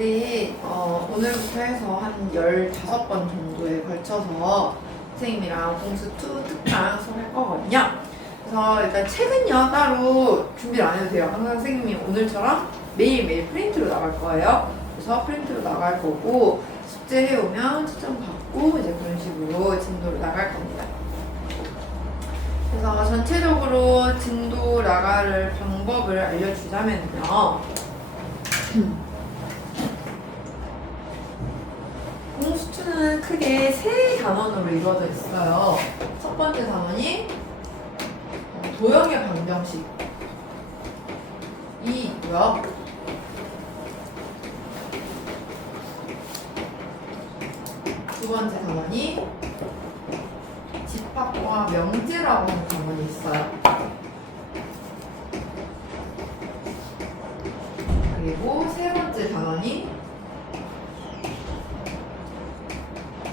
우리 오늘부터 해서 한 15번 정도에 걸쳐서 선생님이랑 공수 2 특강 수업할 거거든요. 그래서 일단 책은요 따로 준비를 안 해도 돼요. 항상 선생님이 오늘처럼 매일매일 프린트로 나갈 거예요. 그래서 프린트로 나갈 거고 숙제 해오면 채점 받고 이제 그런 식으로 진도를 나갈 겁니다. 그래서 전체적으로 진도 나갈 방법을 알려주자면요. 공수투는 크게 3단원으로 이루어져 있어요. 첫 번째 단원이 도형의 방정식이 있고요. 두 번째 단원이 집합과 명제라고 하는 단원이 있어요. 그리고 세 번째 단원이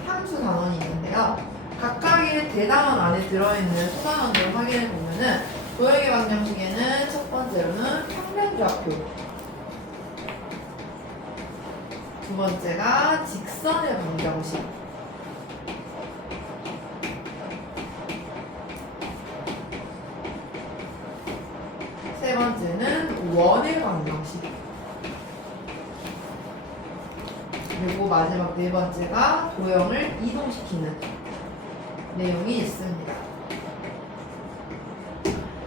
함수 단원이 있는데요. 각각의 대단원 안에 들어있는 소단원들을 확인해 보면은 도형의 방정식에는 첫 번째로는 평면좌표, 두 번째가 직선의 방정식, 세 번째는 원의 방정식, 그리고 마지막 네 번째가 도형을 이동시키는 내용이 있습니다.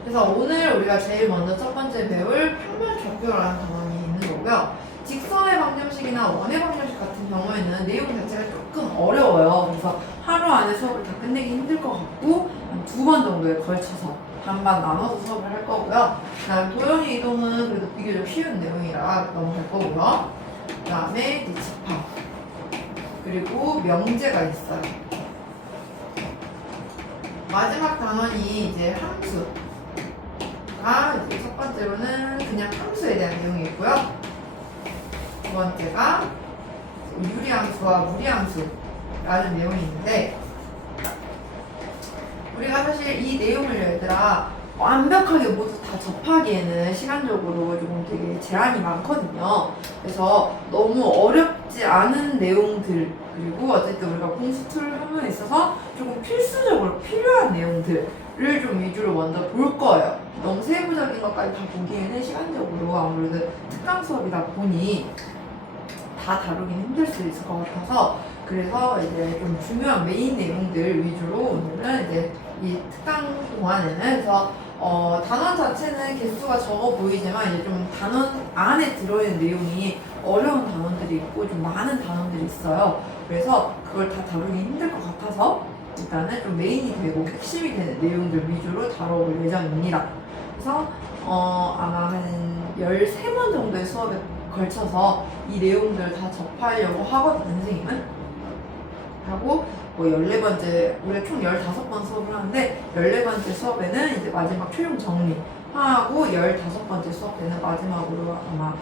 그래서 오늘 우리가 제일 먼저 첫 번째 배울 평면좌표라는 단원이 있는 거고요. 직선의 방정식이나 원의 방정식 같은 경우에는 내용 자체가 조금 어려워요. 그래서 하루 안에 수업을 다 끝내기 힘들 것 같고 한 2번 정도에 걸쳐서 반반 나눠서 수업을 할 거고요. 그다음 도형의 이동은 그래도 비교적 쉬운 내용이라 넘어갈 거고요. 그 다음에 이제 집합, 그리고 명제가 있어요. 마지막 단원이 이제 함수가 이제 첫 번째로는 그냥 함수에 대한 내용이 있고요. 두 번째가 유리함수와 무리함수라는 내용이 있는데, 우리가 사실 이 내용을 얘들아 완벽하게 모두 다 접하기에는 시간적으로 조금 되게 제한이 많거든요. 그래서 너무 어렵지 않은 내용들, 그리고 어쨌든 우리가 공수투를 함에 있어서 조금 필수적으로 필요한 내용들을 좀 위주로 먼저 볼 거예요. 너무 세부적인 것까지 다 보기에는 시간적으로 아무래도 특강 수업이다 보니 다 다루기는 힘들 수 있을 것 같아서, 그래서 이제 좀 중요한 메인 내용들 위주로 오늘은 이제 이 특강 동안에는 그래서 단원 자체는 개수가 적어 보이지만 이제 좀 단원 안에 들어있는 내용이 어려운 단원들이 있고 좀 많은 단원들이 있어요. 그래서 그걸 다 다루기 힘들 것 같아서 일단은 좀 메인이 되고 핵심이 되는 내용들 위주로 다뤄볼 예정입니다. 그래서 아마 한 13번 정도의 수업에 걸쳐서 이 내용들을 다 접하려고 하거든요, 선생님은. 하고 뭐 14번째, 우리가 총 15번 수업을 하는데 14번째 수업에는 이제 마지막 최종 정리하고 15번째 수업 때는 마지막으로 아마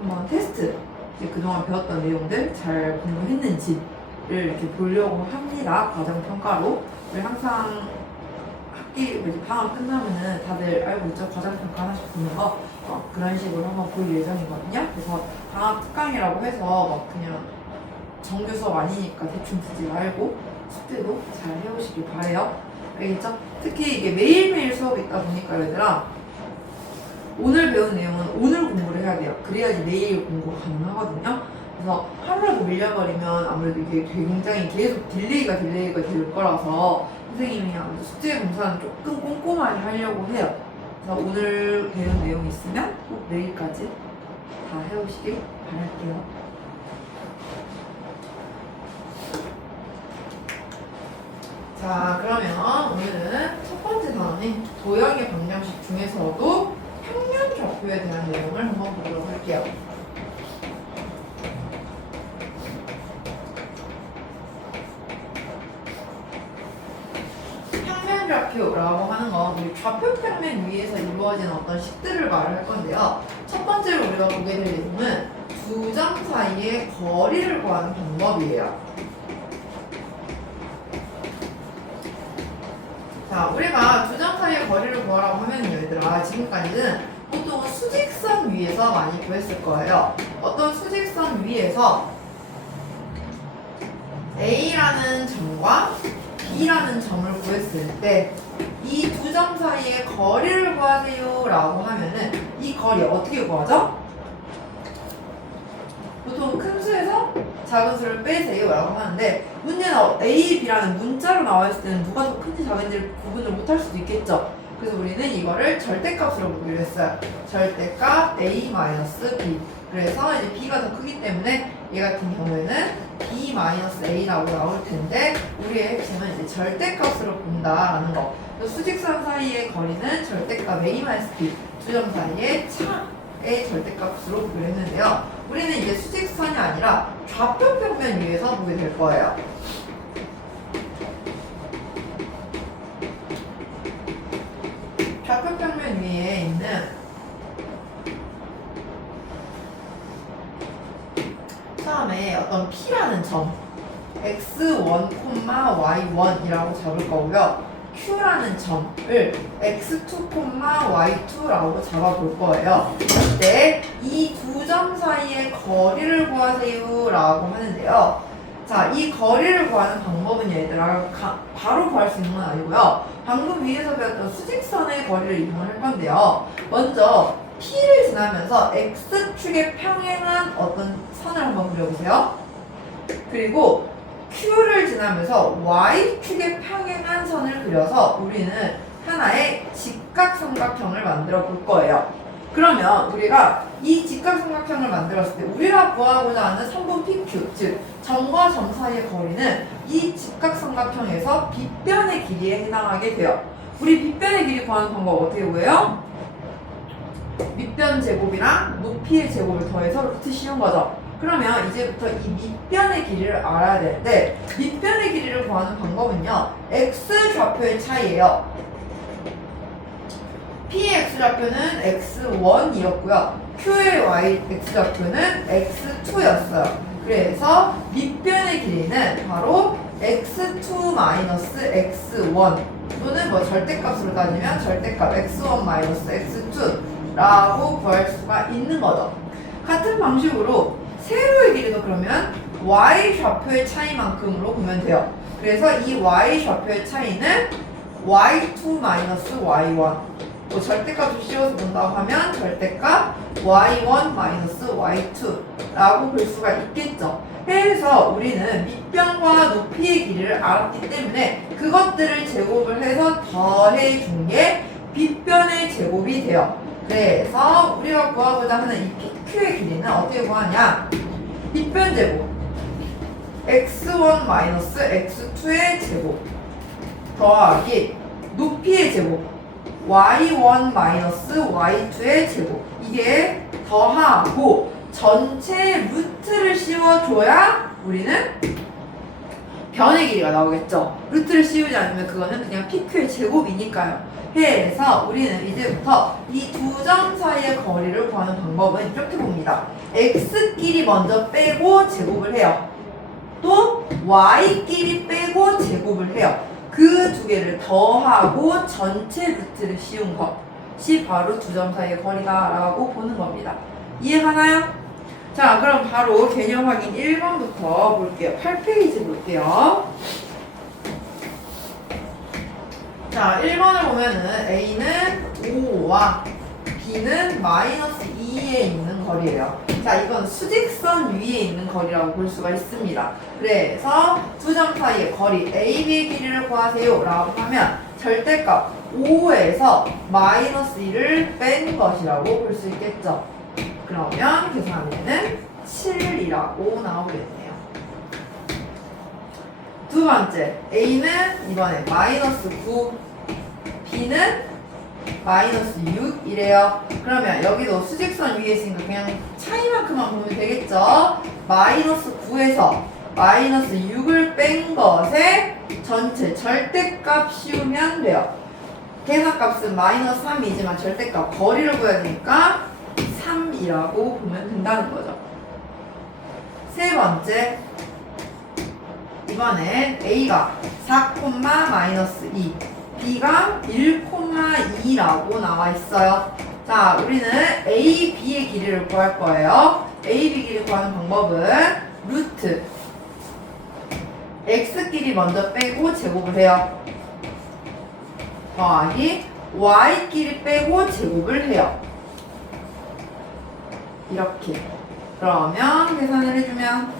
한번 테스트, 이제 그동안 배웠던 내용들 잘 공부했는지를 이렇게 보려고 합니다. 과정평가로. 우리 항상 학기 방학 끝나면은 다들 알고 있죠? 과정평가 하나씩 보는 거. 그런 식으로 한번 볼 예정이거든요. 그래서 방학 특강이라고 해서 막 그냥 정규 수업 아니니까 대충 두지 말고 숙제도 잘 해오시길 바래요. 알겠죠? 특히 이게 매일매일 수업이 있다 보니까 얘들아, 오늘 배운 내용은 오늘 공부를 해야 돼요. 그래야지 내일 공부가 가능하거든요. 그래서 하루라도 밀려버리면 아무래도 이게 굉장히 계속 딜레이가 될 거라서 선생님이 아무래도 숙제 검사는 조금 꼼꼼하게 하려고 해요. 그래서 오늘 배운 내용이 있으면 꼭 내일까지 다 해오시길 바랄게요. 자, 그러면 오늘은 첫 번째 단원인 도형의 방정식 중에서도 평면좌표에 대한 내용을 한번 보도록 할게요. 평면좌표라고 하는 건 우리 좌표 평면 위에서 이루어지는 어떤 식들을 말할 건데요. 첫 번째로 우리가 보게 될 내용은 두 점 사이의 거리를 구하는 방법이에요. 자, 우리가 두 점 사이의 거리를 구하라고 하면 얘들아, 지금까지는 보통은 수직선 위에서 많이 구했을 거예요. 어떤 수직선 위에서 A라는 점과 B라는 점을 구했을 때 이 두 점 사이의 거리를 구하세요 라고 하면은 이 거리 어떻게 구하죠? 보통 큰 수에서 작은 수를 빼세요 라고 하는데 문제는 A, B라는 문자로 나와 있을 때는 누가 더 큰지 작은지를 구분을 못할 수도 있겠죠. 그래서 우리는 이거를 절대값으로 보기로 했어요. 절대값 A-B. 그래서 이제 B가 더 크기 때문에 얘 같은 경우에는 B-A라고 나올 텐데 우리의 핵심은 이제 절대값으로 본다라는 거. 수직선 사이의 거리는 절대값 A-B 두 점 사이의 차의 절대값으로 보기로 했는데요. 우리는 이제 수직선이 아니라 좌표 평면 위에서 보게 될 거예요. 좌표 평면 위에 있는 처음에 어떤 P라는 점 x1, y1이라고 잡을 거고요. Q라는 점을 x2, y2라고 잡아볼 거예요. 이때 이 두 점 사이의 거리를 구하세요 라고 하는데요. 자, 이 거리를 구하는 방법은 얘들아 바로 구할 수 있는 건 아니고요. 방금 위에서 배웠던 수직선의 거리를 이용할 건데요. 먼저 P를 지나면서 X축에 평행한 어떤 선을 한번 그려보세요. 그리고 Q를 지나면서 Y축에 평행한 선을 그려서 우리는 하나의 직각삼각형을 만들어 볼 거예요. 그러면 우리가 이 직각삼각형을 만들었을 때 우리가 구하고자 하는 선분 PQ, 즉 점과 점 사이의 거리는 이 직각삼각형에서 빗변의 길이에 해당하게 돼요. 우리 빗변의 길이 구하는 방법 어떻게 구해요? 밑변 제곱이랑 높이의 제곱을 더해서 루트 씌운 거죠. 그러면 이제부터 이 밑변의 길이를 알아야 되는데 밑변의 길이를 구하는 방법은요. x 좌표의 차이예요. P의 x 좌표는 x1이었고요. Q의 y x 좌표는 x2였어요. 그래서 밑변의 길이는 바로 x2-x1 또는 뭐 절대값으로 따지면 절대값 x1-x2라고 구할 수가 있는 거죠. 같은 방식으로 세로의 길이도 그러면 y 좌표의 차이만큼으로 보면 돼요. 그래서 이 y 좌표의 차이는 y2-y1 뭐 절대값을 씌워서 본다고 하면 절대값 y1-y2라고 볼 수가 있겠죠. 그래서 우리는 밑변과 높이의 길이를 알았기 때문에 그것들을 제곱을 해서 더해준 게 빗변의 제곱이 돼요. 그래서 우리가 구하고자 하는 이 PQ의 길이는 어떻게 구하냐? 빗변 제곱 x1-x2의 제곱 더하기 높이의 제곱 y1-y2의 제곱 이게 더하고 전체 루트를 씌워줘야 우리는 변의 길이가 나오겠죠. 루트를 씌우지 않으면 그거는 그냥 PQ의 제곱이니까요. 해서 우리는 이제부터 이 두 점 사이의 거리를 구하는 방법은 이렇게 봅니다. x끼리 먼저 빼고 제곱을 해요. 또 y끼리 빼고 제곱을 해요. 그 두 개를 더하고 전체 루트를 씌운 것이 바로 두 점 사이의 거리다라고 보는 겁니다. 이해가나요? 자, 그럼 바로 개념 확인 1번부터 볼게요. 8페이지 볼게요. 자, 1번을 보면은 A는 5와 B는 -2에 있는 거리예요. 자, 이건 수직선 위에 있는 거리라고 볼 수가 있습니다. 그래서 두 점 사이의 거리 AB의 길이를 구하세요 라고 하면 절대값 5에서 -1을 뺀 것이라고 볼 수 있겠죠. 그러면 계산하면은 7이라고 나오겠네요. 두 번째, A는 이번에 -9, B는 -6이래요. 그러면 여기도 수직선 위에 있으니까 그냥 차이만큼만 보면 되겠죠? -9에서 -6을 뺀 것에 전체 절대값 씌우면 돼요. 계산값은 -3이지만 절대값 거리를 구해야 되니까 3이라고 보면 된다는 거죠. 세 번째, 이번엔 A가 4,-2, B가 1,2라고 나와 있어요. 자, 우리는 A, B의 길이를 구할 거예요. A, B 길이 구하는 방법은 루트 X끼리 먼저 빼고 제곱을 해요. 더하기 Y끼리 빼고 제곱을 해요. 이렇게. 그러면 계산을 해주면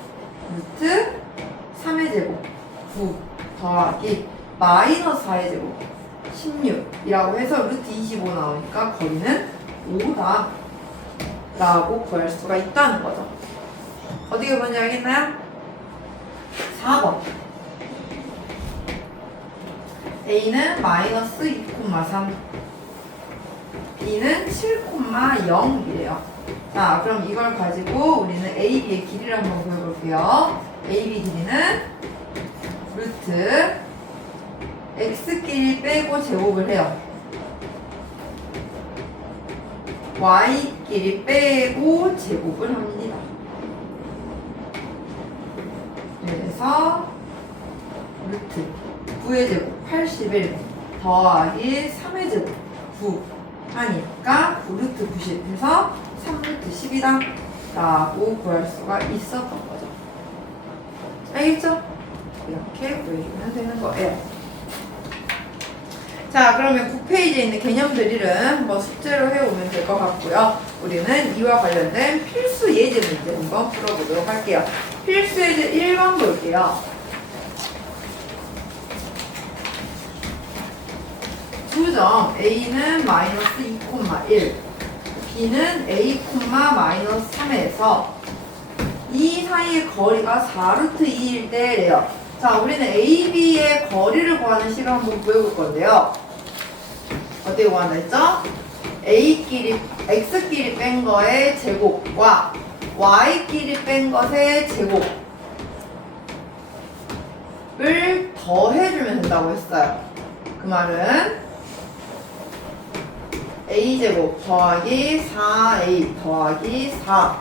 루트 3의 제곱 9 더하기 마이너스 4의 제곱 16이라고 해서 루트 25 나오니까 거리는 5다 라고 구할 수가 있다는 거죠. 어떻게 보는지 알겠나요? 4번 A는 마이너스 2,3 B는 7,0이래요. 자, 그럼 이걸 가지고 우리는 AB의 길이를 한번 구해볼게요. AB 길이는 루트 X끼리 빼고 제곱을 해요. Y끼리 빼고 제곱을 합니다. 그래서 루트 9의 제곱 81 더하기 3의 제곱 9 하니까 9루트 90 해서 3루트 10이다 라고 구할 수가 있었던 거죠. 알겠죠? 이렇게 구해주면 되는 거예요. 자, 그러면 9페이지에 있는 개념들을 한번 숙제로 해오면 될 것 같고요. 우리는 이와 관련된 필수 예제 문제 한번 풀어보도록 할게요. 필수 예제 1번 볼게요. 두 점 A는 마이너스 2,1 B는 A, 마이너스 3에서 이 사이의 거리가 4루트 2일 때래요. 자, 우리는 A, B의 거리를 구하는 식을 한번 구해볼 건데요. 어떻게 구한다 했죠? A끼리, X끼리 뺀 거의 제곱과 Y끼리 뺀 것의 제곱을 더해주면 된다고 했어요. 그 말은 A제곱 더하기 4A 더하기 4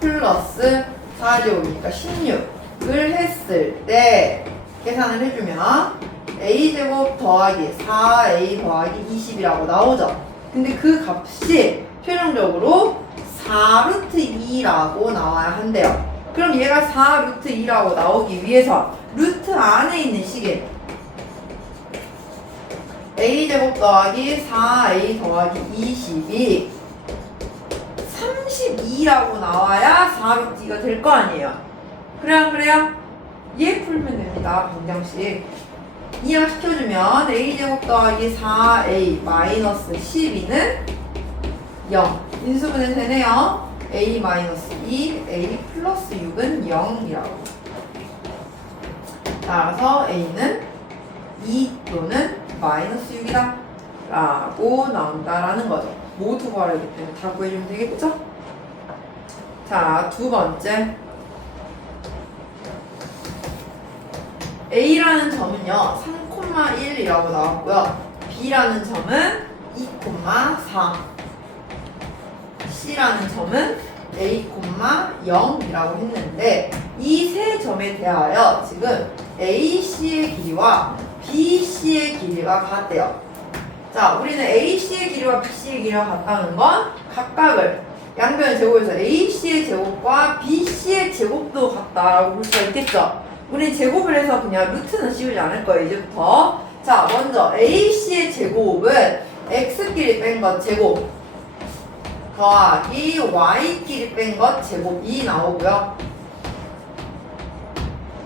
플러스 4제곱이니까 16을 했을 때 계산을 해주면 A제곱 더하기 4A 더하기 20이라고 나오죠. 근데 그 값이 최종적으로 4루트 2라고 나와야 한대요. 그럼 얘가 4루트 2라고 나오기 위해서 루트 안에 있는 식인 A제곱 더하기 4A 더하기 20이 32라고 나와야 4루트 2가 될 거 아니에요. 그래 안 그래요? 얘 풀면 됩니다. 방정식 이항시켜주면 A제곱 더하기 4A 마이너스 12는 0 인수분해 되네요. A 마이너스 2 A 플러스 6은 0이라고. 따라서 A는 2 또는 마이너스 6이다 라고 나온다라는 거죠. 모두 구하기 때문에 다 구해주면 되겠죠? 자, 두 번째 A라는 점은요 3,1이라고 나왔고요. B라는 점은 2,4 C라는 점은 A, 0이라고 했는데 이 세 점에 대하여 지금 AC의 길이와 BC의 길이가 같대요. 자, 우리는 AC의 길이와 BC의 길이가 같다는 건 각각을 양변을 제곱해서 AC의 제곱과 BC의 제곱도 같다라고 볼 수가 있겠죠. 우리 제곱을 해서 그냥 루트는 씌우지 않을 거예요, 이제부터. 자, 먼저 AC의 제곱은 X끼리 뺀 것 제곱 더하기 Y끼리 뺀 것 제곱이 나오고요.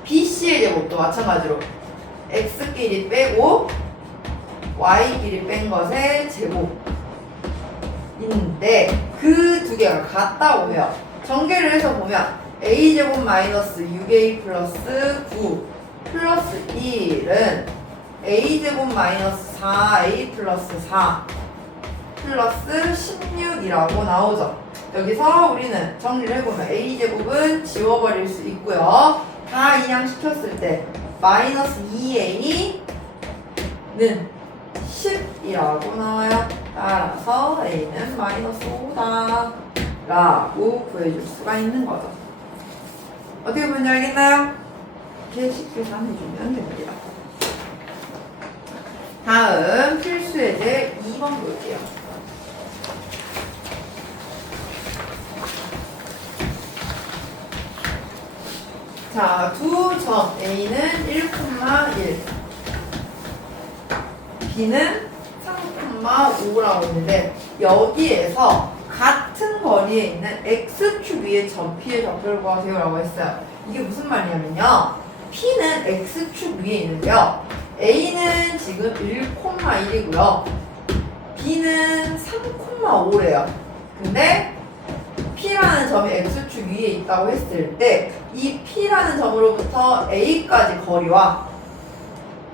BC의 제곱도 마찬가지로 X끼리 빼고 Y끼리 뺀 것의 제곱인데 그 두 개가 같다고 해요. 전개를 해서 보면 A제곱 마이너스 6A 플러스 9 플러스 1은 A제곱 마이너스 4A 플러스 4 플러스 16이라고 나오죠. 여기서 우리는 정리를 해보면 A제곱은 지워버릴 수 있고요. 다 이항시켰을 때 마이너스 2A는 10이라고 나와요. 따라서 A는 마이너스 5다 라고 구해줄 수가 있는 거죠. 어떻게 보는지 알겠나요? 이렇게 쉽게 계산해주면 됩니다. 다음 필수 예제 2번 볼게요. 자, 두 점 A는 1,1, B는 3,5라고 있는데 여기에서 같은 거리에 있는 X축 위의 점 P의 좌표를 구하세요 라고 했어요. 이게 무슨 말이냐면요. P는 X축 위에 있는데요. A는 지금 1,1이고요. B는 3,5래요. 근데 P라는 점이 X축 위에 있다고 했을 때 이 P라는 점으로부터 A까지 거리와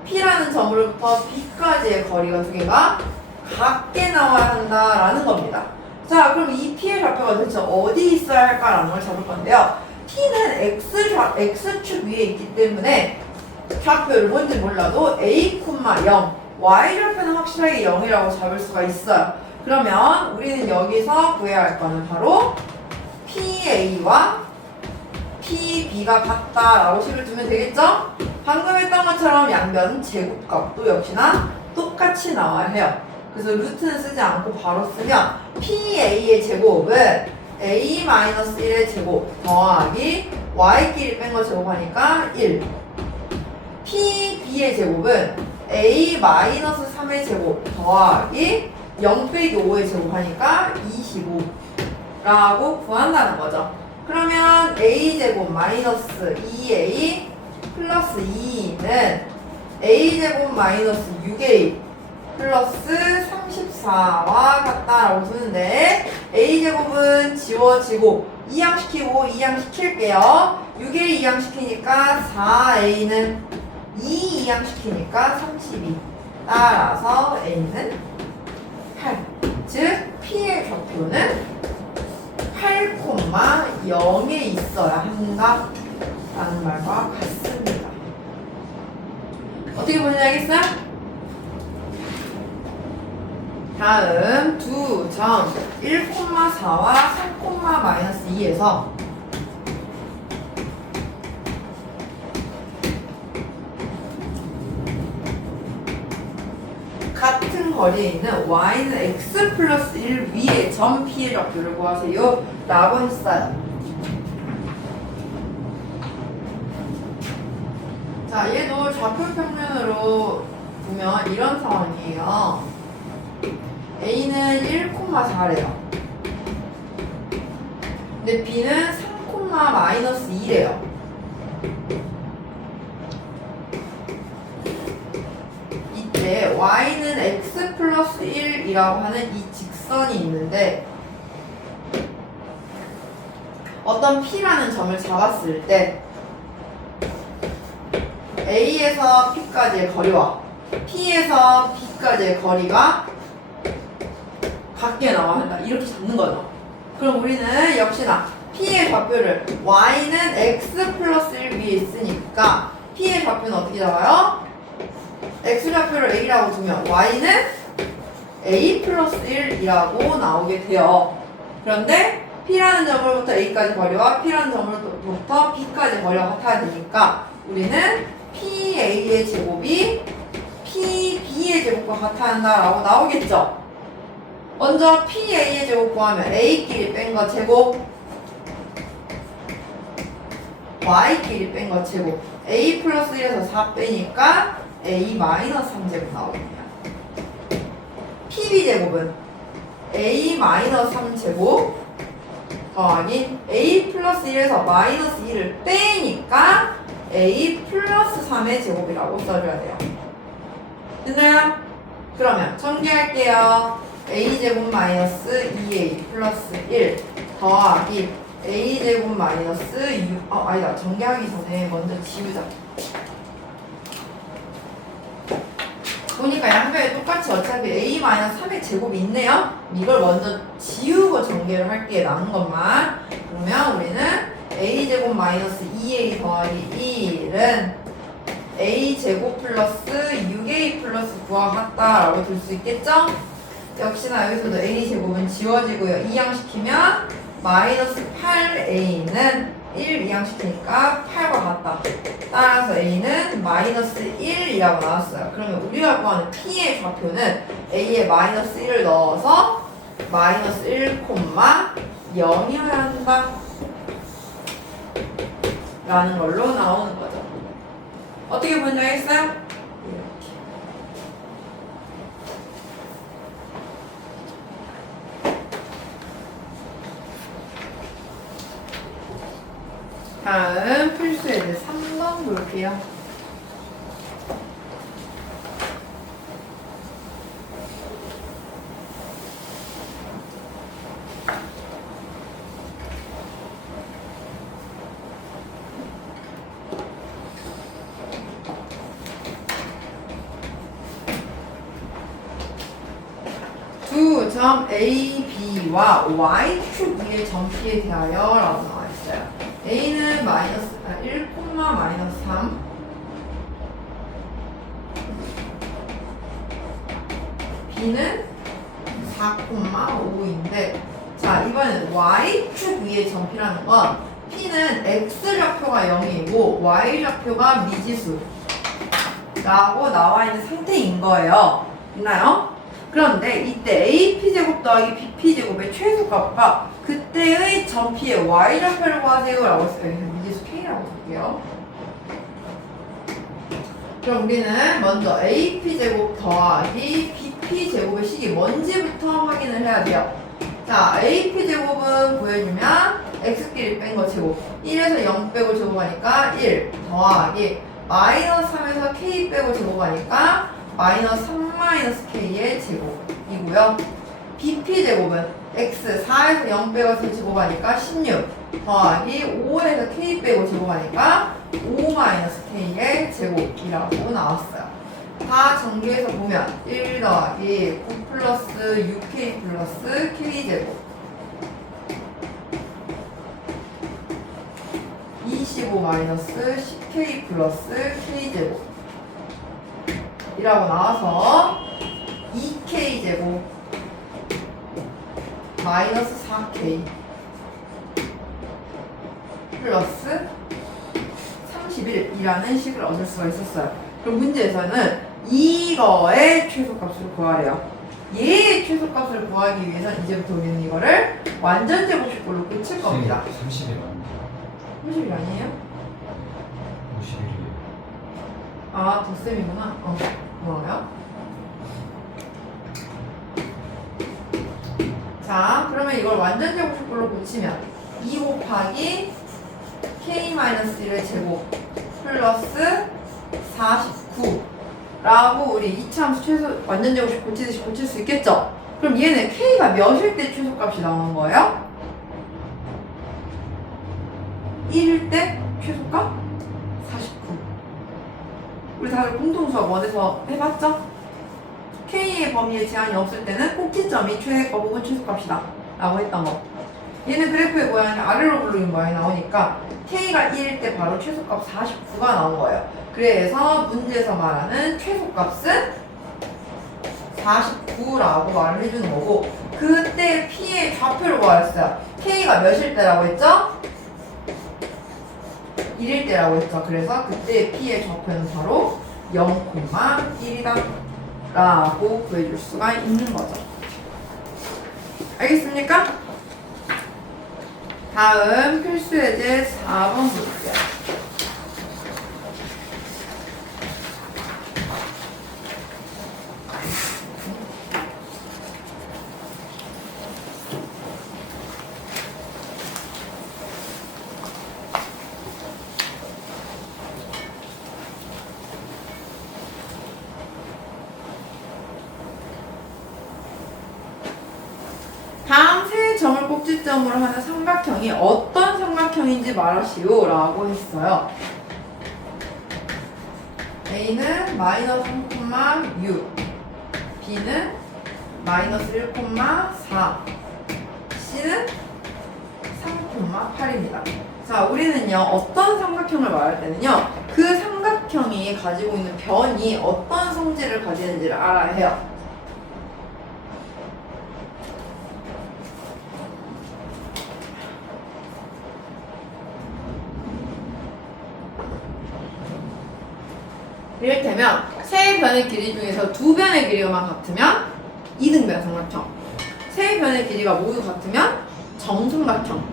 P라는 점으로부터 B까지의 거리가 두 개가 같게 나와야 한다라는 겁니다. 자, 그럼 이 P의 좌표가 도대체 어디 있어야 할까라는 걸 잡을 건데요. P는 X축 위에 있기 때문에 좌표를 뭔지 몰라도 A, 0, Y 좌표는 확실하게 0이라고 잡을 수가 있어요. 그러면 우리는 여기서 구해야 할 거는 바로 PA와 PB가 같다라고 식을 두면 되겠죠? 방금 했던 것처럼 양변 제곱값도 역시나 똑같이 나와야 해요. 그래서 루트는 쓰지 않고 바로 쓰면 PA의 제곱은 A-1의 제곱 더하기 Y끼리 뺀 거 제곱하니까 1. PB의 제곱은 A-3의 제곱 더하기 0 빼기 5의 제곱하니까 25라고 구한다는 거죠. 그러면 A제곱 마이너스 2A 플러스 2는 A제곱 마이너스 6A 플러스 34와 같다라고 쓰는데 A제곱은 지워지고 이항시키고 이항시킬게요. 6A 이항시키니까 4A는 2 이항시키니까 32. 따라서 A는 8. 즉 P의 좌표는 8,0에 있어야 한다 라는 말과 같습니다. 어떻게 보는지 알겠어요? 다음 두 점 1,4와 3,-2에서 같은 거리에 있는 y는 x 플러스 1 위에 점 P의 좌표를 구하세요 라고 했어요. 자, 얘도 좌표 평면으로 보면 이런 상황이에요. A는 1,4래요. 근데 B는 3,-2래요. 이때 y는 x 플러스 1이라고 하는 이 직선이 있는데 어떤 P라는 점을 잡았을 때 A에서 P까지의 거리와 P에서 B까지의 거리가 같게 나와야 한다. 이렇게 잡는 거죠. 그럼 우리는 역시나 P의 좌표를 y는 x 플러스 1 위에 있으니까 P의 좌표는 어떻게 나와요? x 좌표를 a라고 두면 y는 a 플러스 1이라고 나오게 돼요. 그런데 P라는 점으로부터 a까지 거리와 P라는 점으로부터 B까지 거리가 같아야 되니까 우리는 PA의 제곱이 PB의 제곱과 같아야 한다라고 나오겠죠. 먼저 PA의 제곱 구하면 A끼리 뺀 거 제곱 Y끼리 뺀 거 제곱 A 플러스 1에서 4 빼니까 A 마이너스 3제곱 나오겠네요. PB 제곱은 A 마이너스 3제곱 더하기 A 플러스 1에서 마이너스 2를 빼니까 A 플러스 3의 제곱이라고 써줘야 돼요. 됐나요? 그러면 전개할게요. A제곱 마이너스 2A 플러스 1 더하기 A제곱 마이너스 6 아니다. 전개하기 전에 먼저 지우자. 보니까 양변에 똑같이 어차피 A 마이너스 3의 제곱이 있네요. 이걸 먼저 지우고 전개를 할게. 남은 것만. 그러면 우리는 A제곱 마이너스 2A 더하기 1은 A제곱 플러스 6A 플러스 9와 같다라고 들 수 있겠죠? 역시나 여기서도 A제곱은 지워지고요. 이항시키면 마이너스 8A는 1 이항시키니까 8과 같다. 따라서 A는 마이너스 1이라고 나왔어요. 그러면 우리가 구하는 P의 좌표는 A에 마이너스 1을 넣어서 마이너스 1,0이어야 한다 라는 걸로 나오는 거죠. 어떻게 보는지 알겠어요? 이렇게. 다음 필수에 대해 3번 볼게요. 두 점 A, B와 Y축 위의 점 P에 대하여 라고 나와 있어요. A는 1, 마이너스 3 B는 4, 5인데 자 이번에는 Y축 위의 점 P라는 건 P는 X좌표가 0이고 Y좌표가 미지수 라고 나와 있는 상태인 거예요. 있나요? 그런데 이때 AP제곱 더하기 BP제곱의 최소값과 그때의 점 P의 Y좌표를 구하세요 라고 했어요. 여기서 미지수 K라고 볼게요. 그럼 우리는 먼저 AP제곱 더하기 BP제곱의 식이 뭔지부터 확인을 해야 돼요. 자, AP제곱은 보여주면 X끼리 뺀 거 제곱 1에서 0 빼고 제곱하니까 1 더하기 마이너스 3에서 K 빼고 제곱하니까 마이너스 3 마이너스 K의 제곱이고요. BP제곱은 X 4에서 0 빼고 제곱하니까 16 더하기 5에서 K 빼고 제곱하니까 5 마이너스 K의 제곱이라고 나왔어요. 다 전개해서 보면 1 더하기 9 플러스 6K 플러스 K제곱 25 마이너스 10K 플러스 K제곱 이라고 나와서 2K제곱 마이너스 4K 플러스 31이라는 식을 얻을 수가 있었어요. 그럼 문제에서는 이거의 최소값을 구하래요. 얘의 최소값을 구하기 위해서는 이제부터 우리는 이거를 완전 제곱식으로 끝일 겁니다. 30이 맞나? 30이 아니에요? 51이에요. 아, 덧셈이구나. 뭐예요? 자, 그러면 이걸 완전 제곱식으로 고치면 2 곱하기 K-1의 제곱 플러스 49 라고 우리 이차함수 최소 완전 제곱식 고치듯이 고칠 수 있겠죠? 그럼 얘는 K가 몇일 때 최소값이 나오는 거예요? 1일 때 최소값? 49. 우리 다들 공통수학 원에서 해봤죠? K의 범위에 제한이 없을 때는 꼭지점이 최대값 혹은 최소값이다 라고 했던 거. 얘는 그래프의 모양이 아래로 굴르는 모양이 나오니까 K가 1일 때 바로 최소값 49가 나온 거예요. 그래서 문제에서 말하는 최소값은 49라고 말을 해주는 거고, 그때 P의 좌표를 구하였어요. K가 몇일 때라고 했죠? 1일 때라고 했죠. 그래서 그때 P의 좌표는 바로 0,1이다 라고 구해줄 수가 있는 거죠. 알겠습니까? 다음 필수예제 4번 볼게요. 다음 세 점을 꼭지점으로 하는 삼각형이 어떤 삼각형인지 말하시오 라고 했어요. A는 마이너스 3,6 B는 마이너스 1,4 C는 3,8입니다. 자, 우리는요 어떤 삼각형을 말할 때는요 그 삼각형이 가지고 있는 변이 어떤 성질을 가지는지를 알아야 해요. 이를테면 세 변의 길이 중에서 두 변의 길이가만 같으면 이등변 삼각형, 세 변의 길이가 모두 같으면 정삼각형,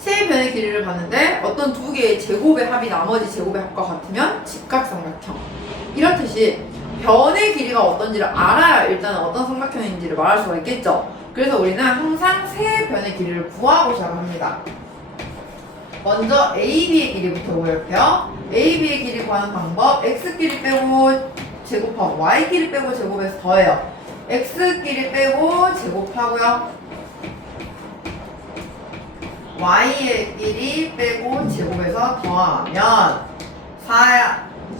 세 변의 길이를 봤는데 어떤 두 개의 제곱의 합이 나머지 제곱의 합과 같으면 직각삼각형. 이렇듯이 변의 길이가 어떤지를 알아야 일단 어떤 삼각형인지를 말할 수가 있겠죠. 그래서 우리는 항상 세 변의 길이를 구하고 시작합니다. 먼저 AB의 길이부터 구할게요. AB의 길이 구하는 방법, X끼리 빼고 제곱하고 Y끼리 빼고 제곱해서 더해요. X끼리 빼고 제곱하고요. Y의 끼리 빼고 제곱해서 더하면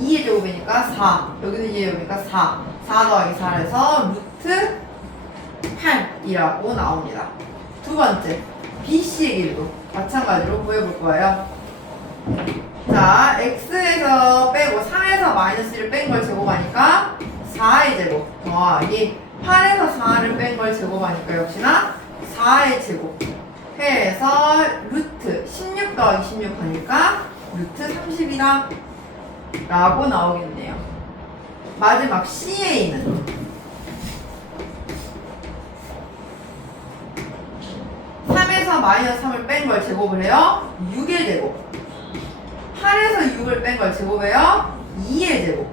2의 제곱이니까 4. 여기서 2의 제곱이니까 4. 4 더하기 4에서 루트 8이라고 나옵니다. 두 번째, BC의 길이도 마찬가지로 구해볼 거예요. 자, X에서 빼고 4에서 마이너스 1을 뺀 걸 제곱하니까 4의 제곱 더하기 8에서 4를 뺀 걸 제곱하니까 역시나 4의 제곱 해서 루트 16 더하기 16 하니까 루트 30이다 라고 나오겠네요. 마지막 CA는 3에서 마이너스 3을 뺀 걸 제곱을 해요. 6의 제곱. 8에서 6을 뺀 걸 제곱해요. 2의 제곱.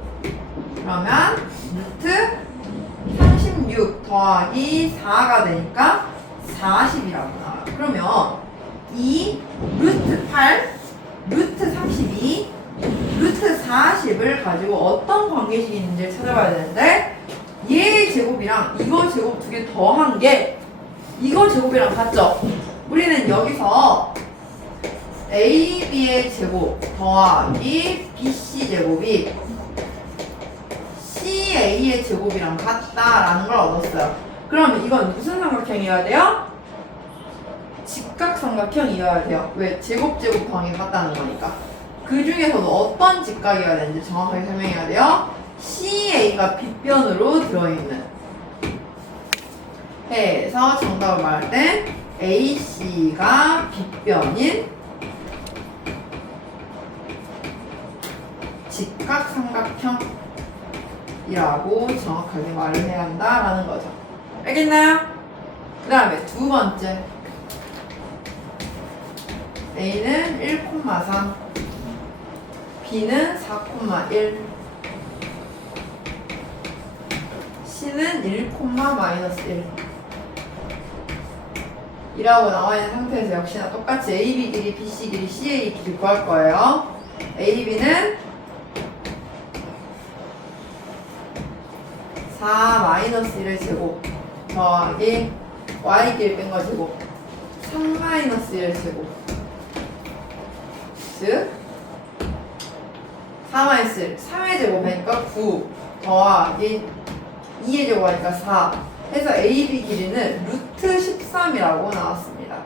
그러면 루트 36 더하기 4가 되니까 40이라고 나와요. 그러면 이 루트 8, 루트 32, 루트 40을 가지고 어떤 관계식이 있는지를 찾아봐야 되는데 얘의 제곱이랑 이거 제곱 두 개 더한 게 이거 제곱이랑 같죠? 우리는 여기서 AB의 제곱 더하기 BC 제곱이 CA의 제곱이랑 같다라는 걸 얻었어요. 그럼 이건 무슨 삼각형이어야 돼요? 직각삼각형이어야 돼요. 왜? 제곱 더하기 같다는 거니까. 그 중에서도 어떤 직각이어야 되는지 정확하게 설명해야 돼요. CA가 빗변으로 들어있는 해서 정답을 말할 때 AC가 빗변인 직각삼각형이라고 정확하게 말을 해야 한다라는 거죠. 알겠나요? 그 다음에 두 번째 A는 1,3 B는 4,1 C는 1,-1 이라고 나와있는 상태에서 역시나 똑같이 AB 길이, BC 길이, CA 길이 구할 거예요. AB는 4-1의 제곱 더하기 Y길 뺀 거 제곱 3-1의 제곱 즉 4-1 3의 제곱 하니까 9 더하기 2의 제곱 하니까 4 해서 AB 길이는 루트 13이라고 나왔습니다.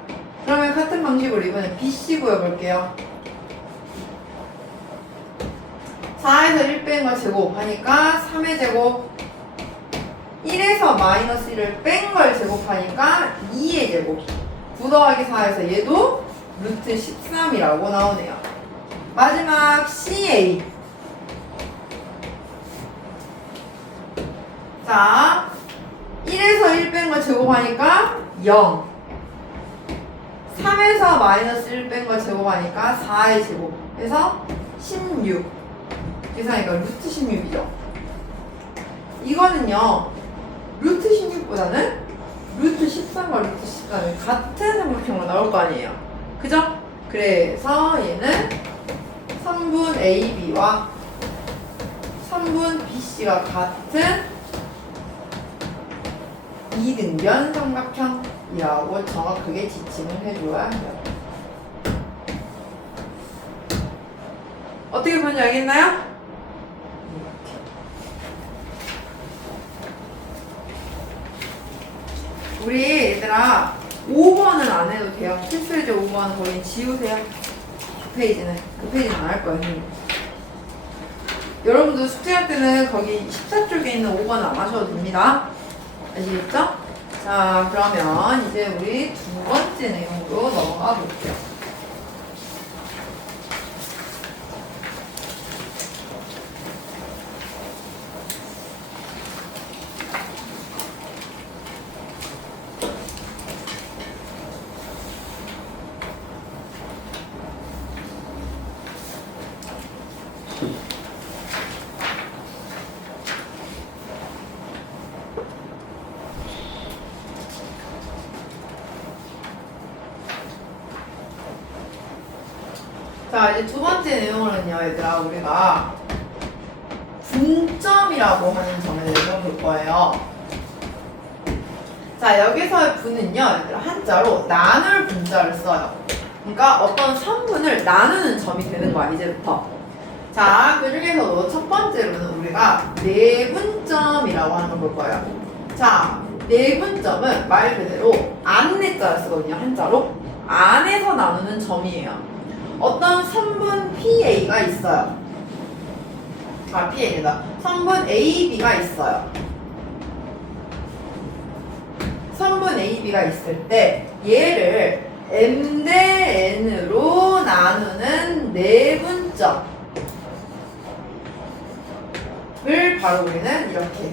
그러면 같은 방식으로 이번엔 BC 구해볼게요. 4에서 1 뺀 거 제곱 하니까 3의 제곱 1에서 마이너스 1을 뺀 걸 제곱하니까 2의 제곱 9 더하기 4에서 얘도 루트 13이라고 나오네요. 마지막 CA 자 1에서 1 뺀 거 제곱하니까 0 3에서 마이너스 1 뺀 거 제곱하니까 4의 제곱 해서 16 계산하니까 루트 16이죠. 이거는요 루트 16보다는 루트 13과 루트 14는 같은 삼각형으로 나올 거 아니에요. 그죠? 그래서 얘는 3분 AB와 3분 BC가 같은 이등변 삼각형이라고 정확하게 지칭을 해줘야 해요. 어떻게 보는지 알겠나요? 우리 얘들아 5번은 안 해도 돼요. 필수예제 5번 거의 지우세요. 그 페이지는 안 할 거예요. 여러분도 숙제할 때는 거기 14쪽에 있는 5번은 안 하셔도 됩니다. 아시겠죠? 자, 그러면 이제 우리 두 번째 내용으로 넘어가 볼게요. 자, 이제 두 번째 내용으로는요, 얘들아, 우리가 분점이라고 하는 점에 대해서 볼 거예요. 자, 여기서의 분은요, 얘들아, 한자로 나눌 분자를 써요. 그러니까 어떤 성분을 나누는 점이 되는 거야, 이제부터. 자, 그 중에서도 첫 번째로는 우리가 내분점이라고 하는 걸 볼 거예요. 자, 내분점은 말 그대로 안내자를 쓰거든요, 한자로. 안에서 나누는 점이에요. 어떤 성분 PA가 있어요. PA입니다. 성분 AB가 있어요. 성분 AB가 있을 때 얘를 M 대 N으로 나누는 내분점을 바로 우리는 이렇게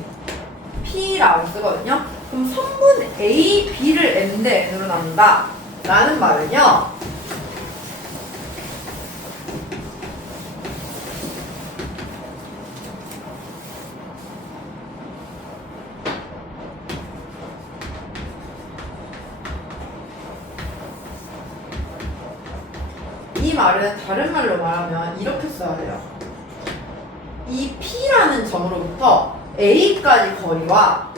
P라고 쓰거든요. 그럼 성분 A, B를 M 대 N으로 나눈다 라는 말은요, 이 말은 다른 말로 말하면 이렇게 써야 돼요. 이 P라는 점으로부터 A까지 거리와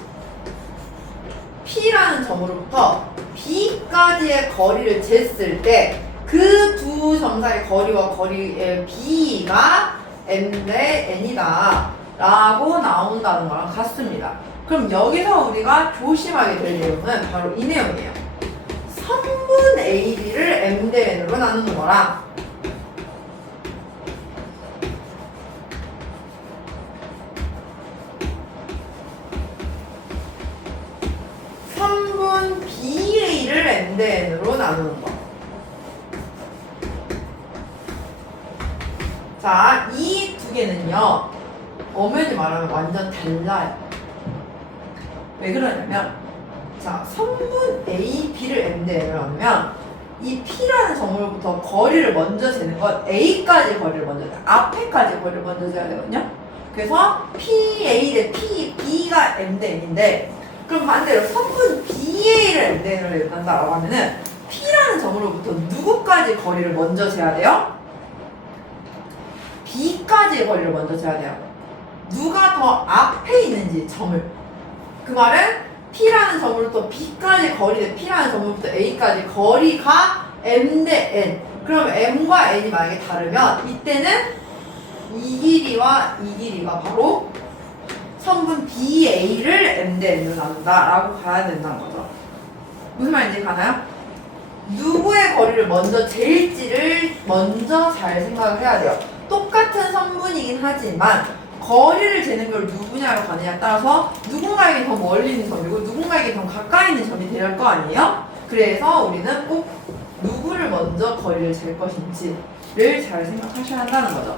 P라는 점으로부터 B까지의 거리를 쟀을 때 그 두 점 사이 거리와 거리의 B가 M 대 N이다 라고 나온다는 거랑 같습니다. 그럼 여기서 우리가 조심하게 될 내용은 바로 이 내용이에요. 성분 AB를 M 대 N으로 나누는 거랑 성분 BA를 M 대 N으로 나누는 거. 자, 이 두 개는요, 엄연히 말하면 완전 달라요. 왜 그러냐면, 자, 성분 A, B를 M 대 N으로 나누면 이 P라는 점으로부터 거리를 먼저 재는 건 A까지 거리를 먼저 재요. 앞에까지 거리를 먼저 재야 되거든요. 그래서 PA 대 B가 M 대 N인데, 그럼 반대로 성분 BA를 M 대 N으로 나눈다라고 하면은 P라는 점으로부터 누구까지 거리를 먼저 재야 돼요? B까지의 거리를 먼저 재야 돼요. 누가 더 앞에 있는지 점을. 그 말은 P라는 점으로부터 B까지 거리 대 P라는 점으로부터 A까지 거리가 M 대 N. 그럼 M과 N이 만약에 다르면 이때는 이 길이와 이 길이가 바로 성분 BA를 M 대 N으로 나눈다 라고 가야 된다는 거죠. 무슨 말인지 가나요? 누구의 거리를 먼저 잴지를 먼저 잘 생각을 해야 돼요. 똑같은 성분이긴 하지만 거리를 재는 걸 누구냐로 가느냐에 따라서 누군가에게 더 멀리 있는 점이고 누군가에게 더 가까이 있는 점이 될 거 아니에요? 그래서 우리는 꼭 누구를 먼저 거리를 잴 것인지를 잘 생각하셔야 한다는 거죠.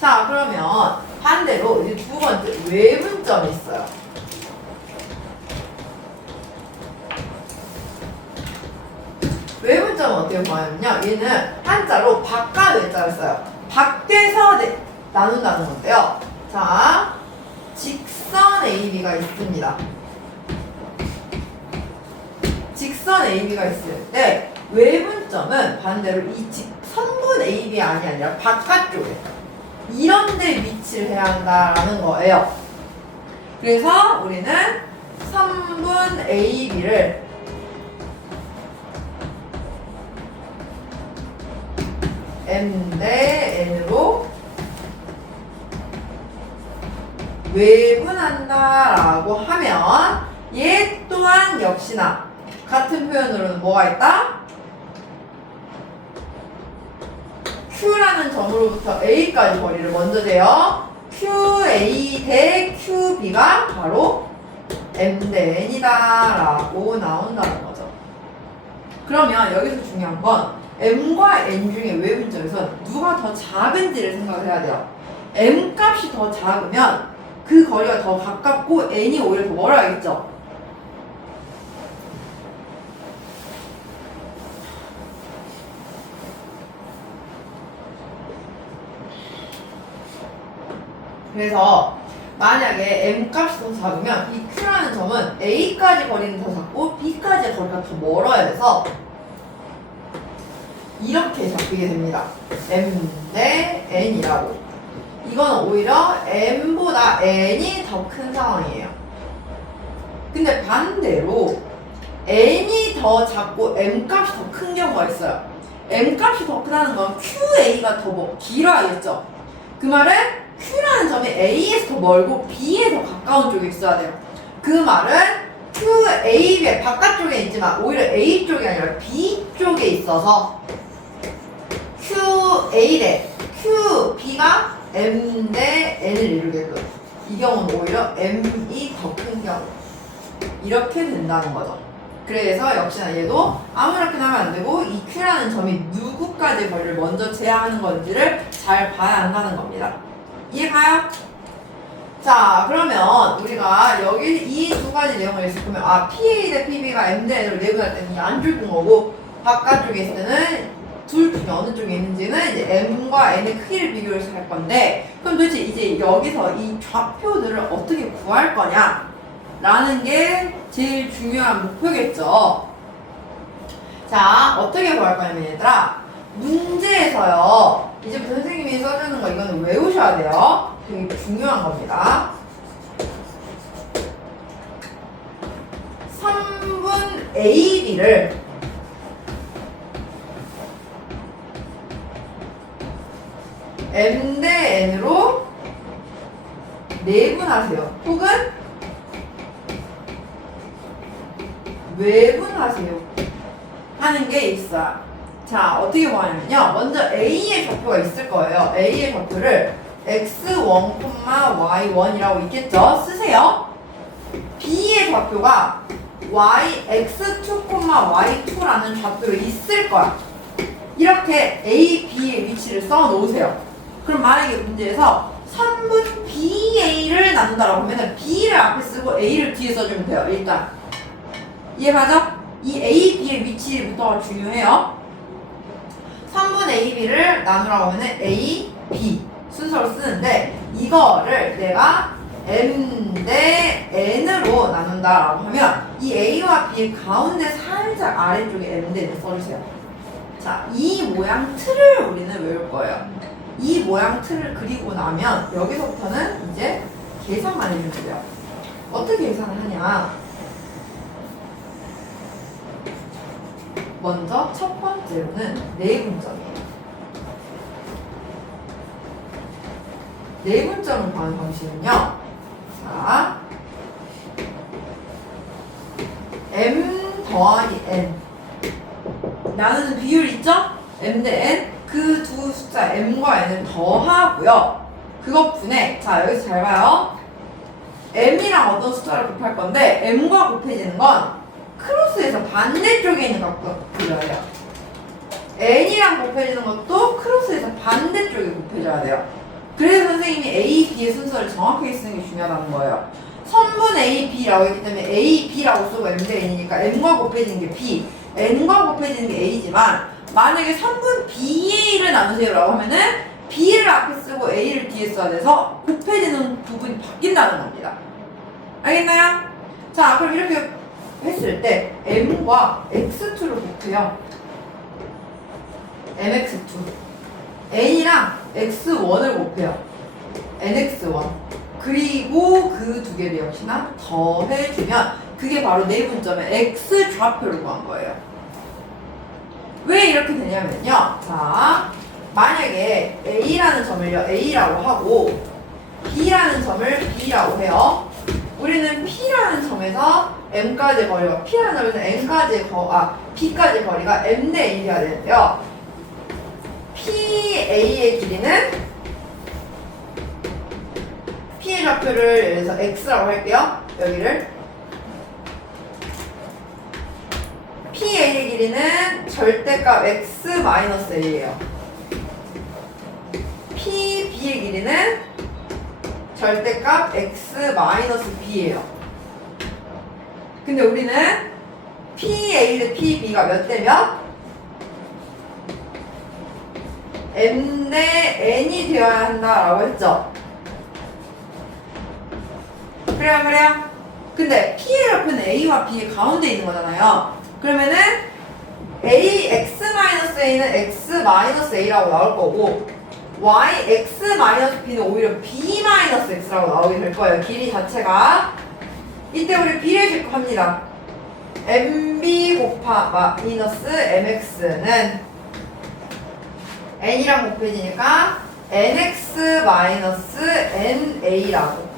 자, 그러면 반대로 이제 두 번째 외분점이 있어요. 외분점은 어떻게 보냐면요, 얘는 한자로 밖과 내자를 써요. 밖에서 나눈다는 건데요. 자, 직선 AB가 있습니다. 직선 AB가 있을 때 외분점은 반대로 이 성분 AB 안이 아니라 바깥쪽에 이런 데 위치를 해야 한다라는 거예요. 그래서 우리는 성분 AB를 M 대 N으로 외분한다라고 하면 얘 또한 역시나 같은 표현으로는 뭐가 있다? Q라는 점으로부터 A까지 거리를 먼저 재요. QA 대 QB가 바로 M 대 N이다 라고 나온다는 거죠. 그러면 여기서 중요한 건 M과 N 중에 외분점에서 누가 더 작은지를 생각을 해야 돼요. M 값이 더 작으면 그 거리가 더 가깝고 N이 오히려 더 멀어야겠죠. 그래서 만약에 M 값이 더 작으면 이 Q라는 점은 A까지 거리는 더 작고 B까지 거리가 더 멀어야 돼서 이렇게 잡히게 됩니다. m 대 n이라고. 이건 오히려 m보다 n이 더 큰 상황이에요. 근데 반대로 n이 더 작고 m 값이 더 큰 경우가 있어요. m 값이 더 크다는 건 qa가 더 길어야겠죠. 그 말은 q라는 점이 a에서 더 멀고 b에 더 가까운 쪽에 있어야 돼요. 그 말은 QA의 바깥쪽에 있지만 오히려 A 쪽이 아니라 B 쪽에 있어서 QA 대 QB가 M 대 N을 이루게끔. 이 경우는 오히려 M이 더 큰 경우. 이렇게 된다는 거죠. 그래서 역시나 얘도 아무렇게나 하면 안 되고 이 Q라는 점이 누구까지의 거리를 먼저 제한하는 건지를 잘 봐야 한다는 겁니다. 이해가요? 자, 그러면 우리가 여기 이 두 가지 내용을 있으면 PA 대 PB가 M 대 N으로 내분할 때는 안쪽인 거고 바깥쪽에 있을 때는 둘 중에 어느 쪽에 있는지는 이제 M과 N의 크기를 비교해서 할 건데, 그럼 도대체 이제 여기서 이 좌표들을 어떻게 구할 거냐 라는 게 제일 중요한 목표겠죠. 자, 어떻게 구할 거냐면 얘들아, 문제에서요 이제부터 선생님이 써주는 거 이거는 외우셔야 돼요. 되게 중요한 겁니다. 3분 AB를 M 대 N으로 내분하세요. 혹은 외분하세요. 하는 게 있어요. 자, 어떻게 구하냐면요. 먼저 A의 좌표가 있을 거예요. A의 좌표를 x1, y1이라고 있겠죠? 쓰세요. B의 좌표가 x2, y2라는 좌표로 있을 거야. 이렇게 A, B의 위치를 써 놓으세요. 그럼 만약에 문제에서 3분 BA를 나눈다라고 하면 B를 앞에 쓰고 A를 뒤에 써주면 돼요. 일단 이해가죠? 이 A, B의 위치부터가 중요해요. 3분 AB를 나누라고 하면 A, B 순서로 쓰는데, 이거를 내가 M 대 N으로 나눈다라고 하면 이 A와 B의 가운데 살짝 아래쪽에 M 대 N을 써주세요. 자, 이 모양 틀을 우리는 외울 거예요. 이 모양 틀을 그리고 나면 여기서부터는 이제 계산만 해주면 돼요. 어떻게 계산을 하냐? 먼저 첫 번째로는 내분점이에요. 내분점을 구하는 방식은요. 자, M 더하기 N 나누는 비율 있죠? M 대 N. 그 두 숫자 M과 N을 더하고요. 그것분에, 자 여기서 잘 봐요. M이랑 어떤 숫자를 곱할 건데 M과 곱해지는 건 크로스에서 반대쪽에 있는 값과 곱해줘야 돼요. N이랑 곱해지는 것도 크로스에서 반대쪽에 곱해줘야 돼요. 그래서 선생님이 A, B의 순서를 정확하게 쓰는 게 중요하다는 거예요. 선분 A, B라고 했기 때문에 A, B라고 쓰고 M 대 N이니까 M과 곱해지는 게 B, N과 곱해지는 게 A지만, 만약에 3분 BA를 나누세요 라고 하면은 B를 앞에 쓰고 A를 뒤에 써야 돼서 곱해지는 부분이 바뀐다는 겁니다. 알겠나요? 자, 그럼 이렇게 했을 때 M과 X2를 곱해요. MX2. N이랑 X1을 곱해요. NX1. 그리고 그 두 개를 역시나 더해주면 그게 바로 내분점의 X 좌표를 구한 거예요. 왜 이렇게 되냐면요. 자, 만약에 A라는 점을요 A라고 하고 B라는 점을 B라고 해요. 우리는 P라는 점에서 M까지의 거리가, P라는 점에서 N까지의 B까지의 거리가 M 대 N이어야 되는데요. PA의 길이는, P의 좌표를 예를 들어서 X라고 할게요. 여기를 PA의 길이는 절대값 X-A예요. PB의 길이는 절대값 X-B예요. 근데 우리는 PA 대 PB가 몇 대 몇? M 대 N이 되어야 한다라고 했죠? 그래요? 근데 P의 좌표는 A와 B의 가운데 있는 거잖아요. 그러면은 A, X-A a는 x-a라고 나올 거고 x-b는 오히려 b-x라고 나오게 될 거예요. 길이 자체가. 이때 우리 b를 제곱합니다. mb 곱하 마이너스 mx는 n이랑 곱해지니까 nx 마이너스 na라고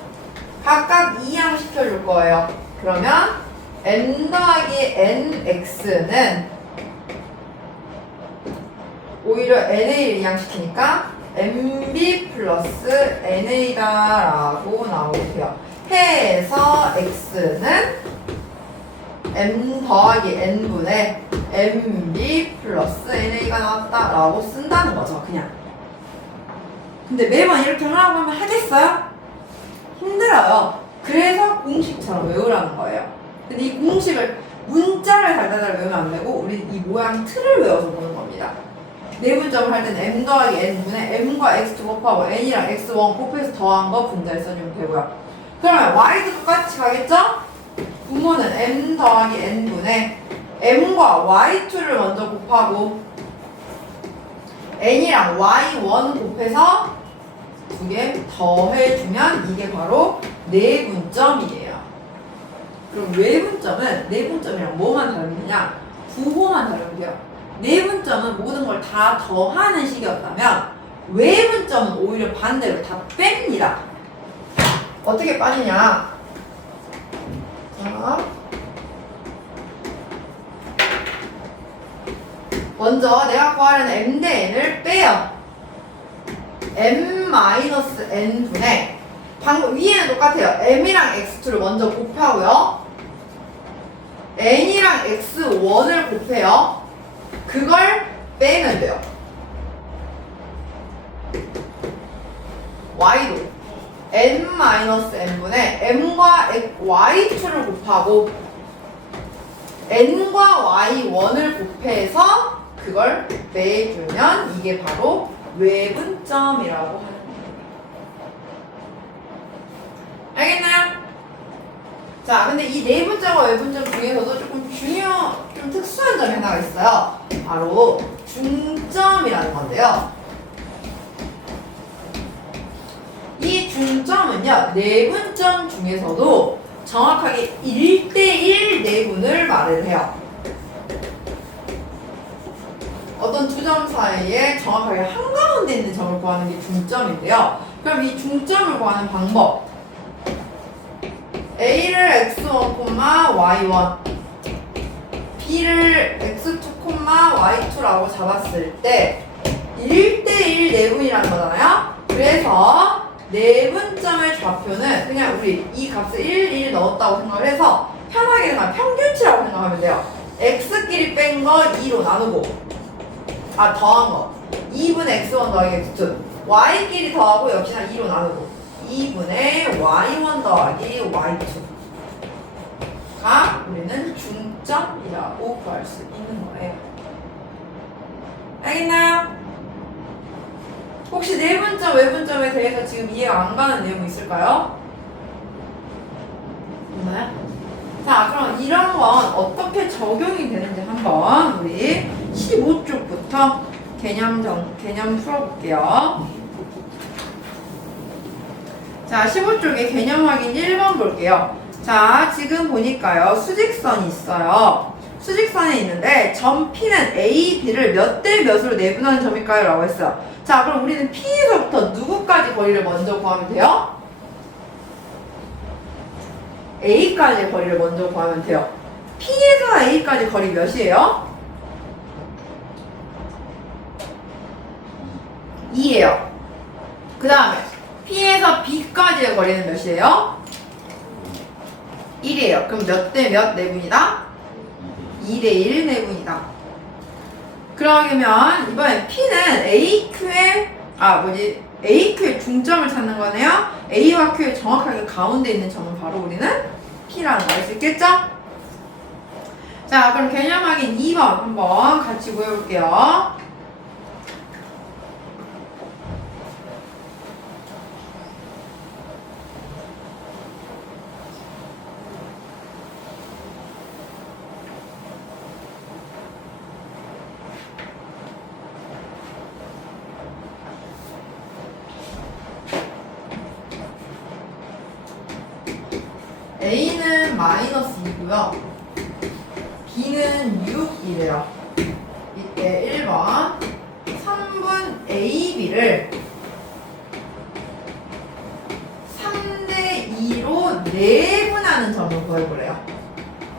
각각 2양 시켜줄 거예요. 그러면 n 더하기 nx는 오히려 na를 이양시키니까 mb 플러스 na다 라고 나오게 돼요. 해서 x는 m 더하기 n분의 mb 플러스 na가 나왔다 라고 쓴다는 거죠. 그냥. 근데 매번 이렇게 하라고 하면 하겠어요? 힘들어요. 그래서 공식처럼 외우라는 거예요. 근데 이 공식을 문자를 달달달 외우면 안 되고 우리 이 모양 틀을 외워서 보는 겁니다. 내분점을 할 때는 m 더하기 n분의 m과 x2 곱하고 n이랑 x1 곱해서 더한 거 분자에 써주면 되고요. 그러면 y도 똑같이 가겠죠? 분모는 m 더하기 n분의 m과 y2를 먼저 곱하고 n이랑 y1 곱해서 두 개 더해주면 이게 바로 내분점이에요. 그럼 외분점은 내분점이랑 뭐만 다르느냐? 부호만 다르면 돼요. 내분점은 모든 걸 다 더하는 식이었다면 외분점은 오히려 반대로 다 뺍니다. 어떻게 빠지냐? 자, 먼저 내가 구하려는 m 대 n을 빼요. m-n분의 방금 위에는 똑같아요. m이랑 x2를 먼저 곱하고요. n이랑 x1을 곱해요. 그걸 빼면 돼요. y도 n-n분의 m과 y2를 곱하고 n과 y1을 곱해서 그걸 빼주면 이게 바로 외분점이라고 하는 겁니다. 알겠나요? 자, 근데 이 내분점과 외분점 중에서도 좀 특수한 점이 하나가 있어요. 바로 중점이라는 건데요. 이 중점은요, 내분점 중에서도 정확하게 1대1 내분을 말을 해요. 어떤 두 점 사이에 정확하게 한가운데 있는 점을 구하는 게 중점인데요. 그럼 이 중점을 구하는 방법. A를 x1, y1, B를 x2, y2라고 잡았을 때 1대1 내분이라는 거잖아요. 그래서 내분점의 좌표는 그냥 우리 이 값을 1 넣었다고 생각을 해서 편하게 그냥 평균치라고 생각하면 돼요. x끼리 뺀 거 2로 나누고 더한 거 2분의 x1 더하기 x2 y끼리 더하고 역시나 2로 나누고 2분의 y1 더하기 y2가 우리는 중점이라고 구할 수 있는 거예요. 알겠나요? 혹시 내분점, 외분점에 대해서 지금 이해가 안 가는 내용 있을까요? 없나요? 자, 그럼 이런 건 어떻게 적용이 되는지 한번 우리 15쪽부터 개념 풀어볼게요. 자, 15쪽에 개념 확인 1번 볼게요. 자, 지금 보니까요, 수직선이 있어요. 수직선에 있는데 점 P는 A, B를 몇 대 몇으로 내분하는 점일까요? 라고 했어요. 자, 그럼 우리는 P에서부터 누구까지 거리를 먼저 구하면 돼요? A까지 거리를 먼저 구하면 돼요. P에서 A까지 거리 몇이에요? 2예요. 그 다음에 P에서 B까지의 거리는 몇이에요? 1이에요. 그럼 몇 대 몇 내분이다? 2대1 내분이다. 그러면 이번엔 P는 AQ의 중점을 찾는 거네요. A와 Q의 정확하게 가운데 있는 점은 바로 우리는 P라는 거 알 수 있겠죠? 자, 그럼 개념 확인 2번 한번 같이 보여볼게요. 마이너스 2고요. B는 6이래요. 이때 1번 3분 AB를 3대 2로 내분하는 점을 구해보래요.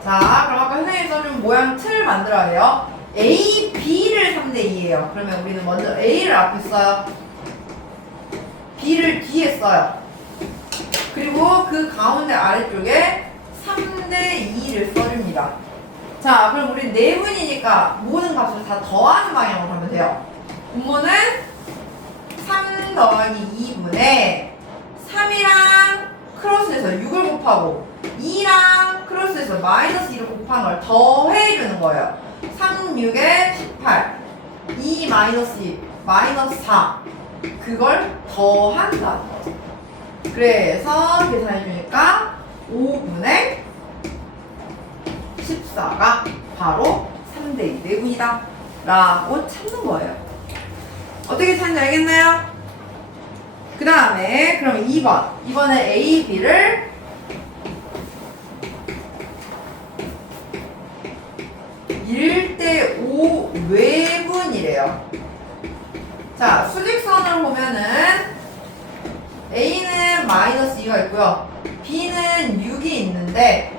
자, 그럼 아까 선생님이 써준 모양 틀 만들어야 돼요. A, B를 3대 2예요. 그러면 우리는 먼저 A를 앞에 써요. B를 뒤에 써요. 그리고 그 가운데 아래쪽에 3대 2를 써줍니다. 자, 그럼 우리 내분이니까 모든 값을 다 더하는 방향으로 하면 돼요. 분모는 3 더하기 2분의 3이랑 크로스해서 6을 곱하고 2랑 크로스해서 마이너스 2를 곱한 걸 더해주는 거예요. 3, 6에 18 2 마이너스 2 마이너스 4 그걸 더한다는 거죠. 그래서 계산해주니까 5분의 14가 바로 3대2 내분이다 라고 찾는 거예요. 어떻게 찾는지 알겠나요? 그 다음에 그럼 2번 이번에 A, B를 1대5 외분이래요. 자, 수직선으로 보면은 A는 마이너스 2가 있고요. B는 6이 있는데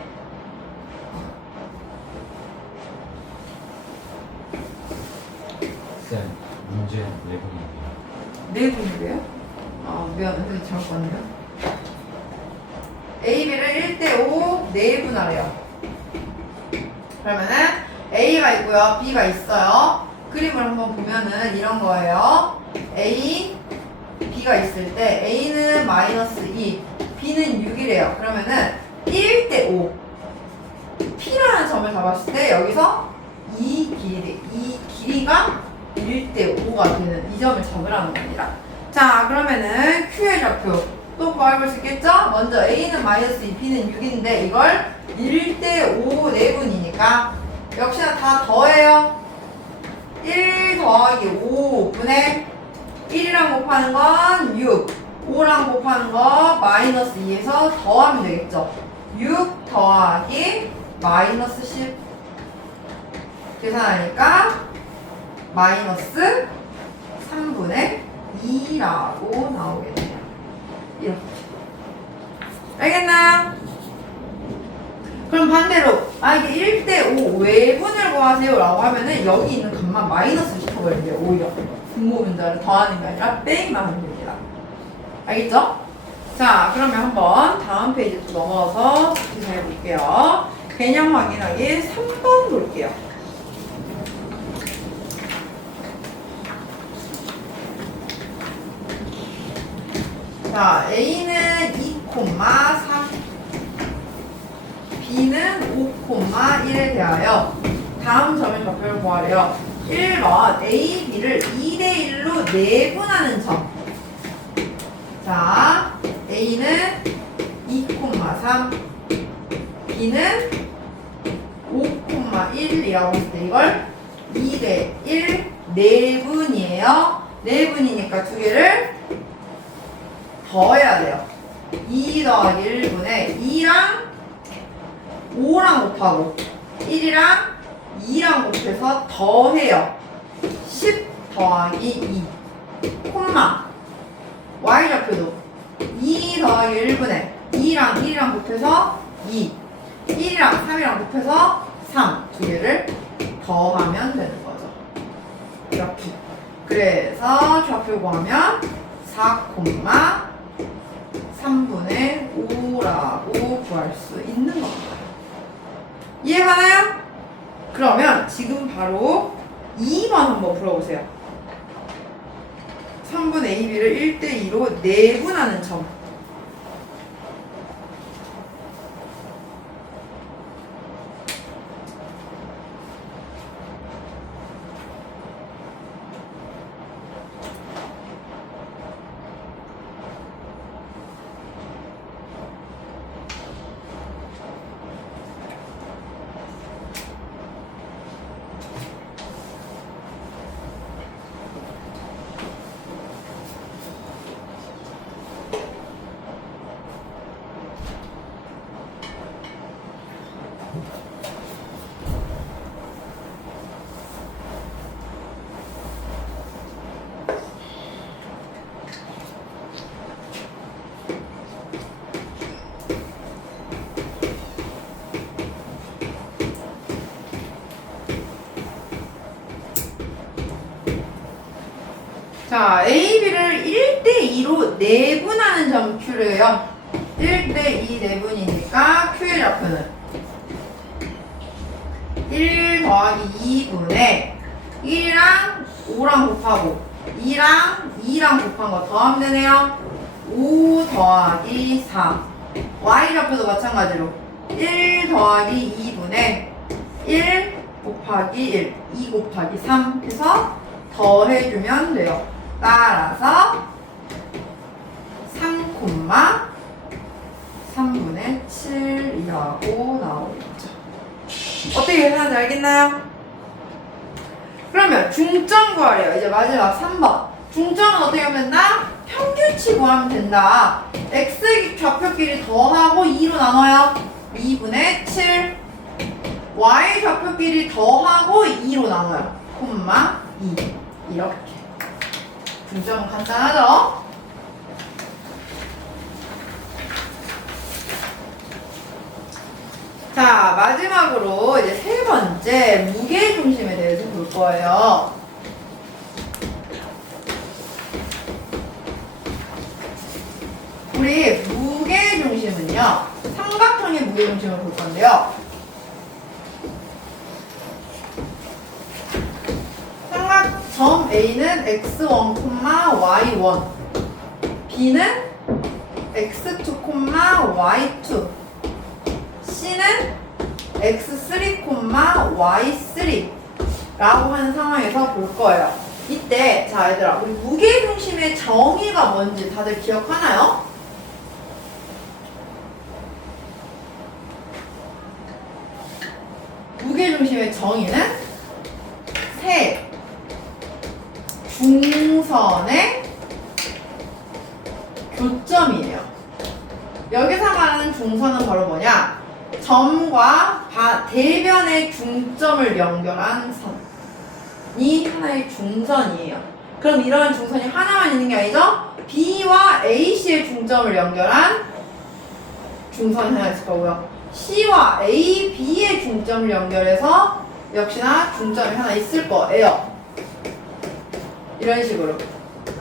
쌤, 문제 내분이에요. 내분이래요? 아, 미안해. 잘못 봤네요. A, B를 1대5 내분하래요. 그러면은 A가 있고요. B가 있어요. 그림을 한번 보면은 이런 거예요. A, B가 있을 때 A는 마이너스 2, B는 6이래요. 그러면은 1대5 P라는 점을 잡았을 때 여기서 이 길이가 1대5가 되는 이 점을 잡으라는 겁니다. 자, 그러면은 Q의 좌표 또 구해볼 수 있겠죠? 먼저 A는 마이너스 2, B는 6인데 이걸 1대5 내분이니까 역시나 다 더해요. 1 더하기 5분의 1이랑 곱하는 건 6, 5랑 곱하는 거 마이너스 2에서 더하면 되겠죠. 6 더하기 마이너스 10 계산하니까 마이너스 3분의 2라고 나오겠네요. 이렇게. 알겠나요? 그럼 반대로 이게 1대5 외분을 구하세요 라고 하면은 여기 있는 값만 마이너스 시켜버리면 돼요. 오히려 분모 문자를 더하는 게 아니라 빼기만 하면 됩니다. 알겠죠? 자, 그러면 한번 다음 페이지 또 넘어가서 계산해 볼게요. 개념 확인하기 3번 볼게요. 자, A는 2,3 B는 5,1에 대하여 다음 점의 좌표를 구하래요. 1번 A, B를 2대1로 내분하는 점. 자, A는 2,3 B는 5,1이라고 했을 때 이걸 2대1 내분이에요. 내분이니까 두 개를 더해야 돼요. 2 더하기 1분의 2랑 5랑 곱하고 1이랑 2랑 곱해서 더해요. 10 더하기 2 콤마 y좌표도 2 더하기 1분의 2랑 1이랑 곱해서 2 1이랑 3이랑 곱해서 3 두 개를 더하면 되는 거죠. 이렇게. 그래서 좌표 구하면 4, 3분의 5라고 구할 수 있는 겁니다. 이해가나요? 그러면 지금 바로 2번 한번 풀어보세요. 3분의 AB를 1대2로 내분하는 점. 자, A, B를 1대2로 내분하는 점 Q래요. 1대2 내분이니까 Q의 좌표는 1 더하기 2분의 1이랑 5랑 곱하고 2랑 2랑 곱한 거 더하면 되네요. 5 더하기 4. Y 좌표도 마찬가지로 1 더하기 2분의 1 곱하기 1, 2 곱하기 3 해서 더해주면 돼요. 따라서 3,3분의 7이라고 나오겠죠. 어떻게 계산하는지 알겠나요? 그러면 중점 구하래요. 이제 마지막 3번. 중점은 어떻게 하면 된다? 평균치 구하면 된다. x 좌표끼리 더하고 2로 나눠요. 2분의 7. y 좌표끼리 더하고 2로 나눠요. 콤마 2. 이렇게. 중점은 간단하죠? 자, 마지막으로 이제 세 번째 무게중심에 대해서 볼 거예요. 우리 무게중심은요, 삼각형의 무게중심을 볼 건데요. 삼각점 A는 x1, y1, B는 x2, y2, C는 x3, y3 라고 하는 상황에서 볼 거예요. 이때 자 얘들아, 우리 무게중심의 정의가 뭔지 다들 기억하나요? 무게중심의 정의는 세 중선의 교점이에요. 여기서 말하는 중선은 바로 뭐냐? 점과 대변의 중점을 연결한 선이 하나의 중선이에요. 그럼 이러한 중선이 하나만 있는 게 아니죠? B와 AC의 중점을 연결한 중선이 하나 있을 거고요. C와 A, B의 중점을 연결해서 역시나 중점이 하나 있을 거예요. 이런 식으로.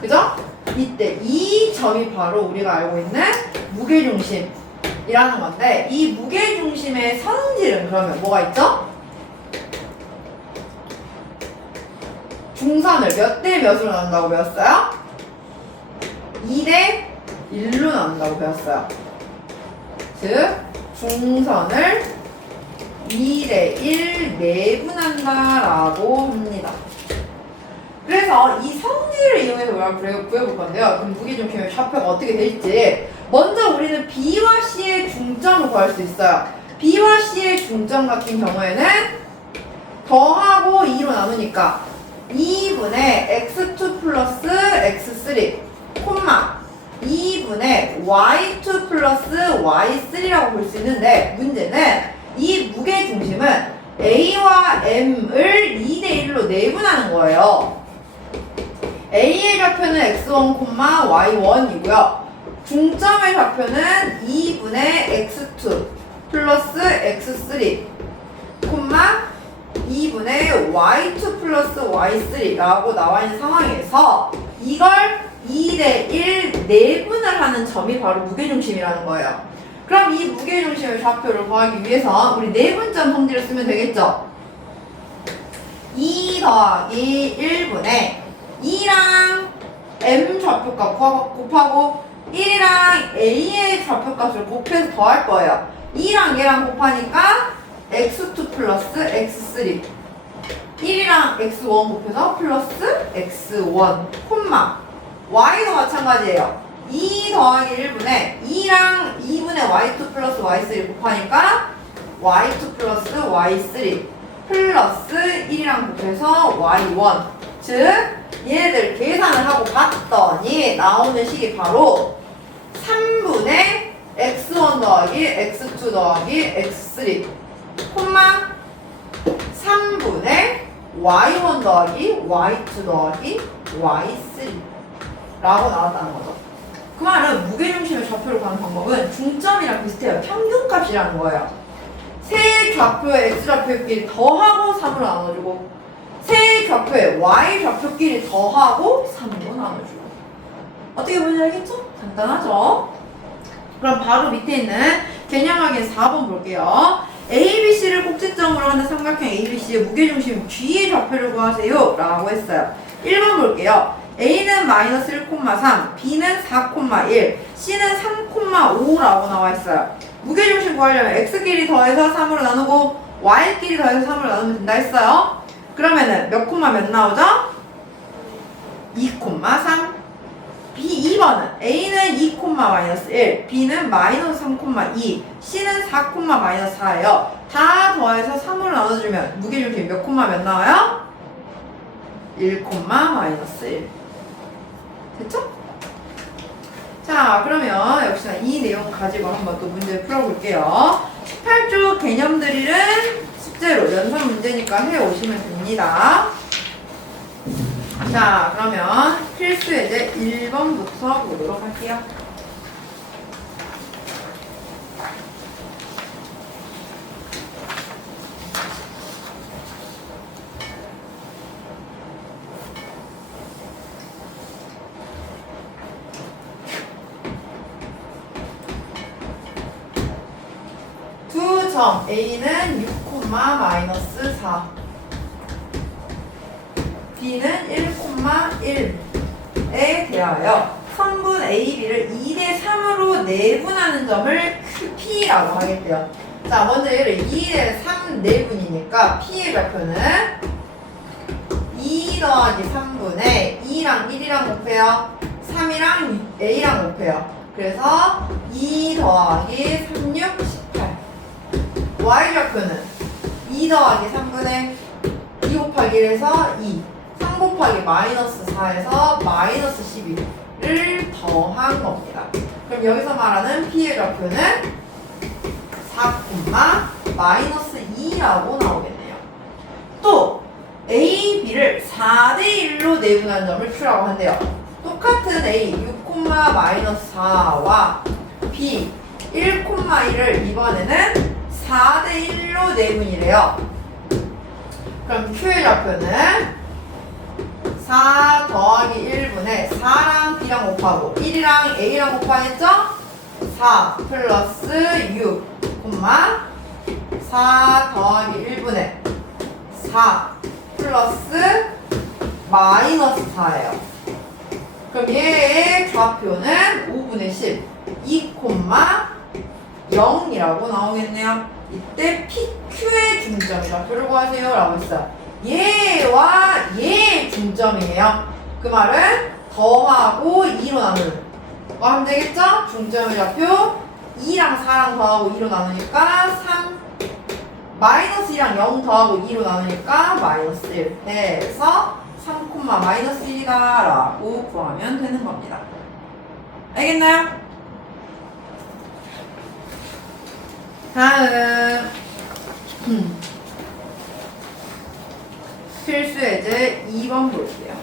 그죠? 이때 이 점이 바로 우리가 알고 있는 무게중심이라는 건데, 이 무게중심의 성질은 그러면 뭐가 있죠? 중선을 몇 대 몇으로 나눈다고 배웠어요? 2대 1로 나눈다고 배웠어요. 즉 중선을 2대 1 내분한다라고 합니다. 그래서 이 성질을 이용해서 우리가 구해볼 건데요. 그럼 무게중심의 좌표가 어떻게 될지, 먼저 우리는 B와 C의 중점을 구할 수 있어요. B와 C의 중점 같은 경우에는 더하고 2로 나누니까 2분의 x2 플러스 x3 콤마 2분의 y2 플러스 y3라고 볼 수 있는데, 문제는 이 무게중심은 A와 M을 2대1로 내분하는 거예요. A의 좌표는 x1, y1이고요. 중점의 좌표는 2분의 x2 플러스 x3 콤마 2분의 y2 플러스 y3라고 나와 있는 상황에서 이걸 2대1 내분을 하는 점이 바로 무게중심이라는 거예요. 그럼 이 무게중심의 좌표를 구하기 위해서 우리 내분점 성질을 쓰면 되겠죠? 2 더하기 1분의 2랑 M 좌표값 곱하고 1이랑 A의 좌표값을 곱해서 더할 거예요. 2랑 얘랑 곱하니까 x2 플러스 x3 1이랑 x1 곱해서 플러스 x1 콤마 y도 마찬가지예요. 2 더하기 1분의 2랑 2분의 y2 플러스 y3 곱하니까 y2 플러스 y3 플러스 1이랑 곱해서 y1. 즉 얘네들 계산을 하고 봤더니 나오는 식이 바로 3분의 x1 더하기 x2 더하기 x3 콤마 3분의 y1 더하기 y2 더하기 y3 라고 나왔다는 거죠. 그 말은 무게중심의 좌표를 구하는 방법은 중점이랑 비슷해요. 평균값이라는 거예요. 세 좌표의 x좌표끼리 더하고 3으로 나눠주고 세 좌표의 y좌표끼리 더하고 3으로 나눠주고. 어떻게 보는지 알겠죠? 간단하죠? 그럼 바로 밑에 있는 개념 확인 4번 볼게요. ABC를 꼭지점으로 하는 삼각형 ABC의 무게중심 G의 좌표를 구하세요 라고 했어요. 1번 볼게요. A는 마이너스 1,3, B는 4,1, C는 3,5라고 나와 있어요. 무게중심 구하려면 X끼리 더해서 3으로 나누고 Y끼리 더해서 3으로 나누면 된다 했어요. 그러면은 몇 콤마 몇 나오죠? 2,3. B 2번은 A는 2,-1, B는 마이너스 3,2, C는 4,-4예요. 다 더해서 3으로 나눠주면 무게중심이 몇 콤마 몇 나와요? 1,-1. 됐죠? 자, 그러면 역시나 이 내용 가지고 한번 또 문제 풀어볼게요. 18조 개념들은 숙제로 연산 문제니까 해오시면 됩니다. 자, 그러면 필수 예제 1번부터 보도록 할게요. 두 점 A는 6,-4, B는 1,1에 대하여 성분 AB를 2대3으로 내분하는 점을 P라고 하겠대요. 자, 먼저 얘를 2대3 내분이니까 P의 좌표는 2 더하기 3분의 2랑 1이랑 곱해요. 3이랑 A랑 곱해요. 그래서 2 더하기 3, 6, 18. Y 좌표는 2 더하기 3분의 2 곱하기 1에서 2, 3 곱하기 마이너스 4에서 마이너스 12를 더한 겁니다. 그럼 여기서 말하는 P의 좌표는 4, 마이너스 2라고 나오겠네요. 또 A, B를 4대1로 내분한 점을 Q라고 한대요. 똑같은 A 6,-4와 B 1,1을 이번에는 4대1로 내분이래요. 그럼 Q의 좌표는 4 더하기 1분의 4랑 B랑 곱하고 1이랑 A랑 곱하겠죠? 4 플러스 6, 4 더하기 1분의 4 플러스 마이너스 4예요. 그럼 얘의 좌표는 5분의 10, 2,0이라고 나오겠네요. 이때 PQ의 중점의 좌표를 구하세요 라고 했어요. 얘와 얘의 중점이에요. 그 말은 더하고 2로 나누는 거 하면 되겠죠? 중점의 좌표 2랑 4랑 더하고 2로 나누니까 3, 마이너스 2랑 0 더하고 2로 나누니까 마이너스 1 해서 3, 마이너스 1이다 라고 구하면 되는 겁니다. 알겠나요? 다음 필수 예제 2번 볼게요.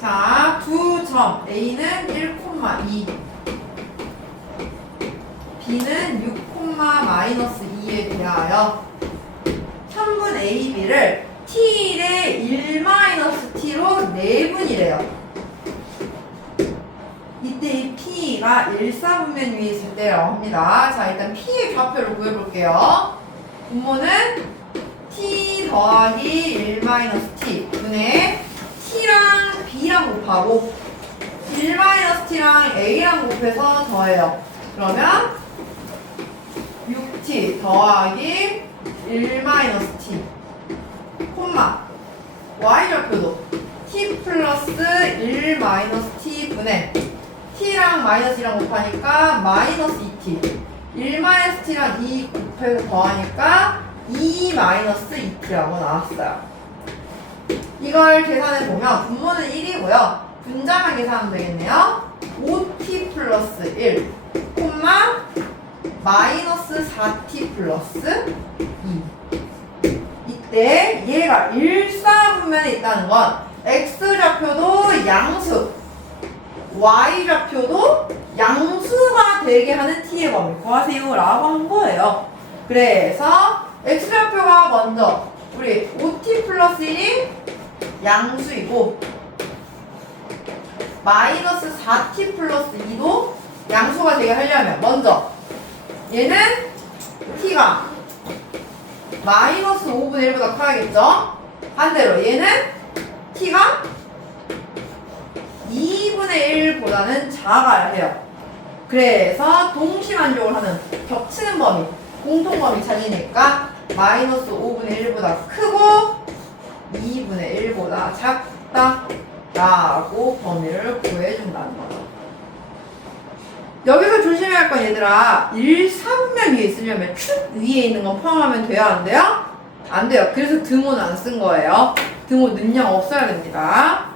자, 두 점 A는 1,2, B는 6,-2에 대하여 편분 AB를 T의 1-T로 내분이래요. 이때 이 P가 1사분면 위에 있을 때라고 합니다. 자, 일단 P의 좌표를 구해볼게요. 분모는 T 더하기 1-T 분의 T랑 B랑 곱하고 1-T랑 A랑 곱해서 더해요. 그러면 6t 더하기 1-t 콤마 y좌표도 t 플러스 1-t 분의 t랑 마이너스랑 곱하니까 마이너스 2t 1-t랑 2 곱해서 더하니까 2-2t라고 나왔어요. 이걸 계산해보면 분모는 1이고요 분자만 계산하면 되겠네요. 5t 플러스 1 마이너스 4t 플러스 2. 이때 이때 얘가 일사분면에 있다는 건 x좌표도 양수, y좌표도 양수가 되게 하는 t의 범위 구하세요 라고 한 거예요. 그래서 x좌표가 먼저 우리 5t 플러스 1이 양수이고 마이너스 4t 플러스 2도 양수가 되게 하려면 먼저 얘는 t가 마이너스 5분의 1보다 커야겠죠? 반대로 얘는 t가 2분의 1보다는 작아야 해요. 그래서 동시만족을 하는 겹치는 범위, 공통범위 찾으니까 마이너스 5분의 1보다 크고 2분의 1보다 작다 라고 범위를 구해준다는 거죠. 여기서 조심해야 할 건 얘들아, 1사분면 위에 있으려면 축 위에 있는 건 포함하면 돼요? 안 돼요? 안 돼요. 그래서 등호는 안 쓴 거예요. 등호 능력 없어야 됩니다.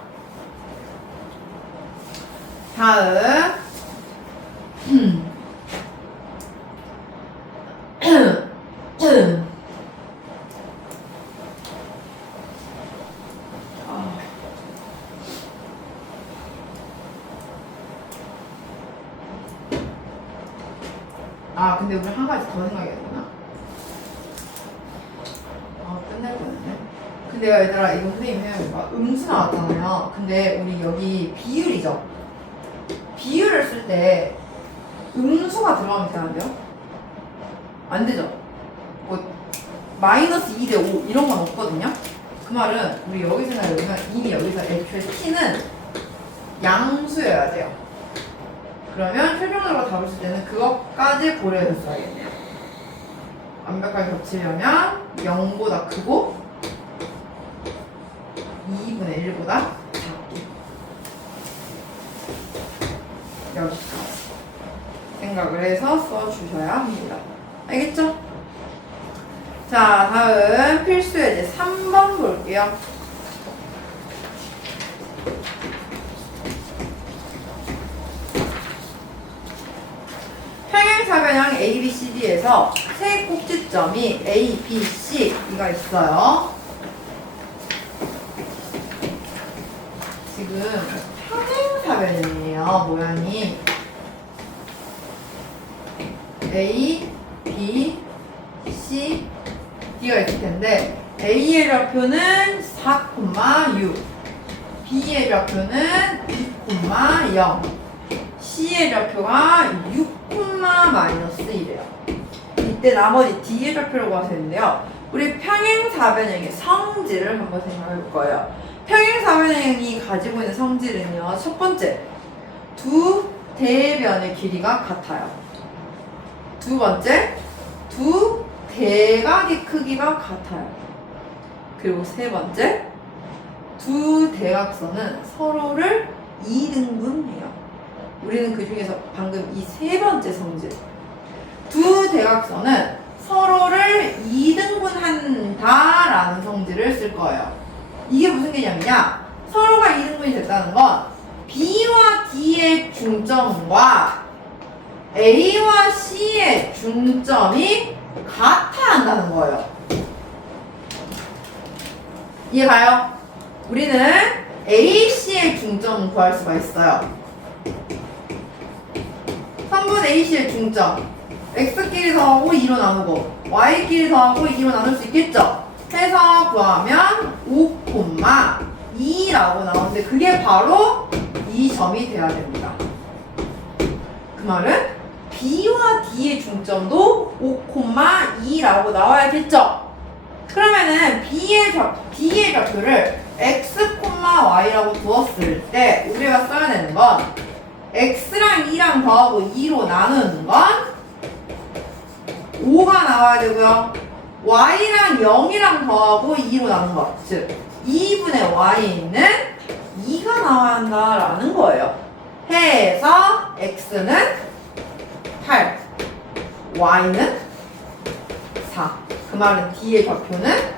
다음 근데 우리 한 가지 더 생각해야 되나? 끝날 뻔했네. 근데 얘들아, 이거 선생님 해봐. 음수 나왔잖아요. 근데 우리 여기 비율이죠? 비율을 쓸 때 음수가 들어가면 되는데요? 안 되죠? 뭐 마이너스 2대 5 이런 건 없거든요? 그 말은 우리 여기 생각해보면 이미 여기서 애초에 t는 양수여야 돼요. 그러면 최종적으로 답을 쓸 때는 그것까지 고려해서 써야겠네요. 완벽하게 겹치려면 0보다 크고 2분의 1보다 작고 여기까지 생각을 해서 써주셔야 합니다. 알겠죠? 자, 다음 필수 예제 3번 볼게요. 평행사변형 A, B, C, D에서 세 꼭지점이 A, B, C 가 있어요. 지금 평행사변형이에요. 모양이 A, B, C, D가 있을 텐데 A의 좌표는 4,6, B의 좌표는 2,0, C의 좌표가 6,-1이래요. 이때 나머지 D의 좌표를 구하셔야 되는데요. 우리 평행사변형의 성질을 한번 생각해 볼 거예요. 평행사변형이 가지고 있는 성질은요. 첫 번째, 두 대변의 길이가 같아요. 두 번째, 두 대각의 크기가 같아요. 그리고 세 번째, 두 대각선은 서로를 2등분해요. 우리는 그 중에서 방금 이 세 번째 성질, 두 대각선은 서로를 2등분한다라는 성질을 쓸 거예요. 이게 무슨 개념이냐? 서로가 2등분이 됐다는 건 B와 D의 중점과 A와 C의 중점이 같아야 한다는 거예요. 이해가요? 우리는 A, C의 중점을 구할 수가 있어요. 선분 A, C의 중점 X끼리 더하고 2로 나누고 Y끼리 더하고 2로 나눌 수 있겠죠? 해서 구하면 5,2라고 나오는데 그게 바로 이 점이 돼야 됩니다. 그 말은 B와 D의 중점도 5,2라고 나와야겠죠? 그러면은 D의 좌표를 X, Y라고 두었을 때 우리가 써야 되는 건 X랑 2랑 더하고 2로 나누는 건 5가 나와야 되고요. Y랑 0이랑 더하고 2로 나눈 것. 즉 2분의 Y는 2가 나와야 한다라는 거예요. 해서 X는 8, Y는 4. 그 말은 D의 좌표는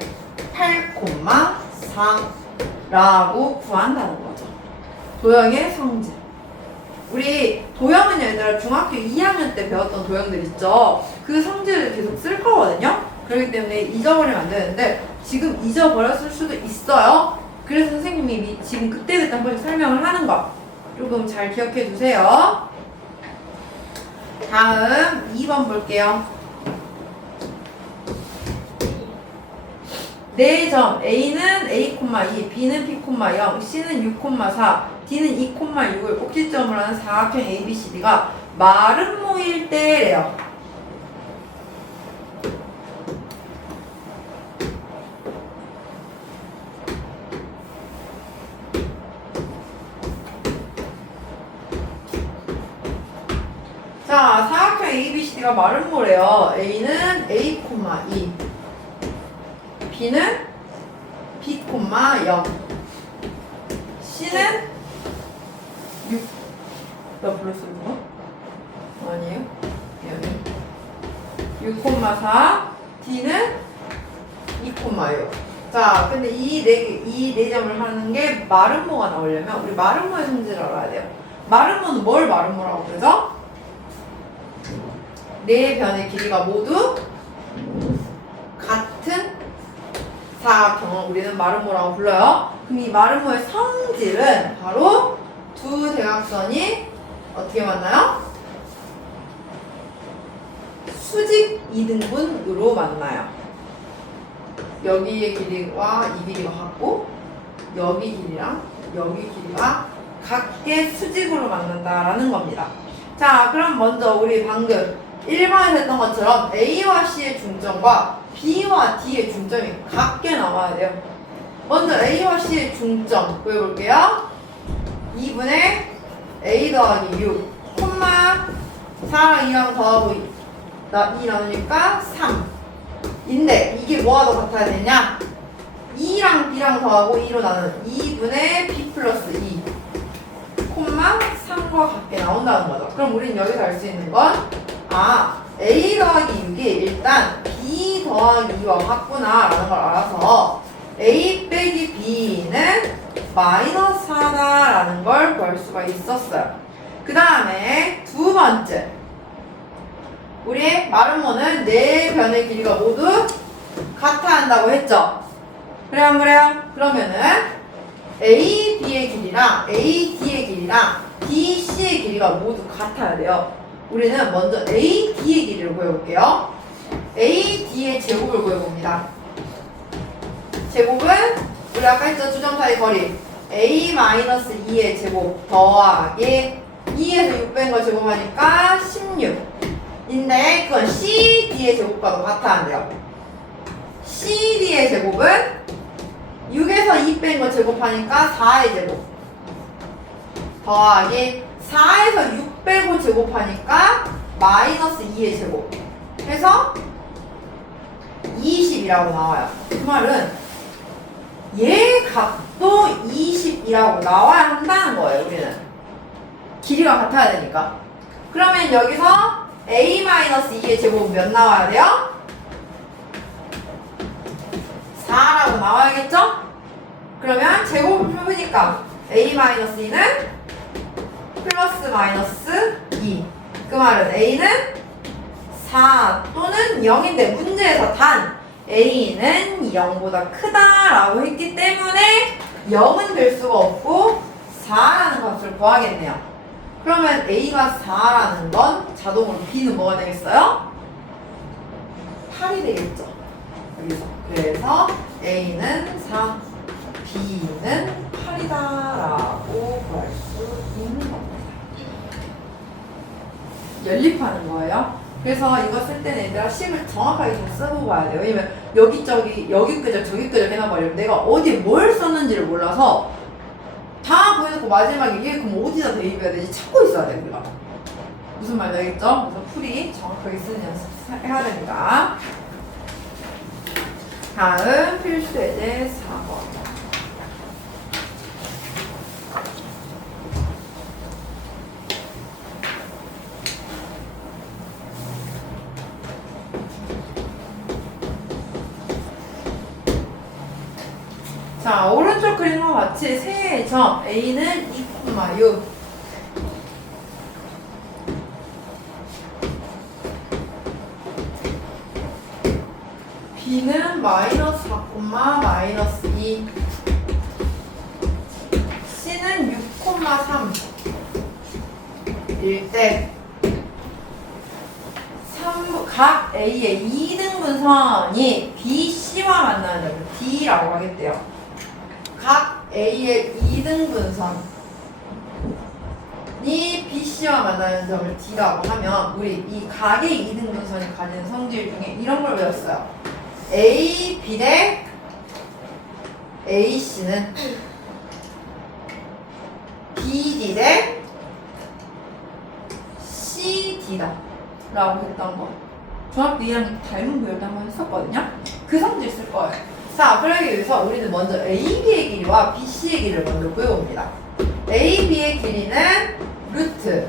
8,4라고 구한다는 거죠. 도형의 성질. 우리 도형은 얘들아 중학교 2학년 때 배웠던 도형들 있죠? 그 성질을 계속 쓸 거거든요? 그렇기 때문에 잊어버리면 안 되는데 지금 잊어버렸을 수도 있어요. 그래서 선생님이 지금 그때그때 한 번씩 설명을 하는 거 조금 잘 기억해 두세요. 다음 2번 볼게요. 네 점 A는 A,2, B는 B,0, C는 6,4, D는 2,6을 꼭지점으로 하는 사각형 ABCD가 마름모일 때래요. 자, 사각형 ABCD가 마름모래요. A는 A, 2, B는 B, 0, C는 6. 나 불렀어 이거? 아니에요? 미안해. 6,4, D는 2,6. 자, 근데 이 네 점을 하는 게 마름모가 나오려면 우리 마름모의 성질을 알아야 돼요. 마름모는 뭘 마름모라고 그러죠? 네 변의 길이가 모두 같은 사각형을 우리는 마름모라고 불러요. 그럼 이 마름모의 성질은 바로 두 대각선이 어떻게 만나요? 수직 이등분으로 만나요. 여기의 길이와 이 길이가 같고 여기 길이랑 여기 길이가 같게 수직으로 만난다라는 겁니다. 자, 그럼 먼저 우리 방금 1번에서 했던 것처럼 A와 C의 중점과 B와 D의 중점이 같게 나와야 돼요. 먼저 A와 C의 중점 보여볼게요. 2분의 A 더하기 6, 4랑 2랑 더하고 2 나누니까 3 인데 이게 뭐가 더 같아야 되냐? 2랑 B랑 더하고 2로 나눈 2분의 B 플러스 2 3과 같게 나온다는 거죠. 그럼 우리는 여기서 알 수 있는 건 A 더하기 6이 일단 B 더하기 2와 같구나 라는 걸 알아서 A 빼기 B는 마이너스 4다라는 걸 구할 수가 있었어요. 그 다음에 두 번째, 우리 마름모는 네 변의 길이가 모두 같아야 한다고 했죠. 그래요 안 그래요? 그러면은 A, B의 길이랑 A, D의 길이랑 D, C의 길이가 모두 같아야 돼요. 우리는 먼저 A, D의 길이를 구해볼게요. A, D의 제곱을 구해봅니다. 제곱은 우리 아까 했죠? 두 점 사이 거리 A-2의 제곱 더하기 2에서 6 뺀 거 제곱하니까 16인데 그건 CD의 제곱과도 같아야 돼요. CD의 제곱은 6에서 2 뺀 거 제곱하니까 4의 제곱 더하기 4에서 6 빼고 제곱하니까 마이너스 2의 제곱 해서 20이라고 나와요. 그 말은 얘 값도 20이라고 나와야 한다는 거예요. 우리는 길이가 같아야 되니까. 그러면 여기서 A-2의 제곱은 몇 나와야 돼요? 4라고 나와야겠죠? 그러면 제곱을 펴보니까 A-2는 플러스 마이너스 2. 그 말은 A는 4 또는 0인데 문제에서 단 A는 0보다 크다라고 했기 때문에 0은 될 수가 없고 4라는 값을 구하겠네요. 그러면 A가 4라는 건 자동으로 B는 뭐가 되겠어요? 8이 되겠죠. 여기서. 그래서 A는 4, B는 8이다라고 구할 수 있는 겁니다. 연립하는 거예요. 그래서 이거 쓸 때는 얘들아 식을 정확하게 좀 써보고 가야 돼요. 왜냐면 여기저기 여기 끄적 저기 끄적 해놔버리면 내가 어디에 뭘 썼는지를 몰라서 다 보여놓고 마지막에 이게 그럼 어디다 대입해야 되지 찾고 있어야 돼 우리가. 무슨 말인지 알겠죠? 그래서 풀이 정확하게 쓰는 연습 해야 됩니다. 다음 필수 예제 4번. 자, 오른쪽 그림과 같이 세 점 A는 2,6 B는 마이너스 4, 마이너스 2. C는 6,3 일 때 각 A의 2등분선이 BC와 만나는 점을 D라고 하겠대요. 각 A의 2등분선이 BC와 만나는 점을 D라고 하면 우리 이 각의 2등분선이 가진 성질 중에 이런 걸 외웠어요. A, B 대 AC는 BD 대 CD다 라고 했던 거. 중학교 2학년 닮은 구별도 한번 했었거든요. 그 성질 쓸 거예요. 자, 그러기 위해서 우리는 먼저 AB의 길이와 BC의 길이를 먼저 구해봅니다. AB의 길이는 루트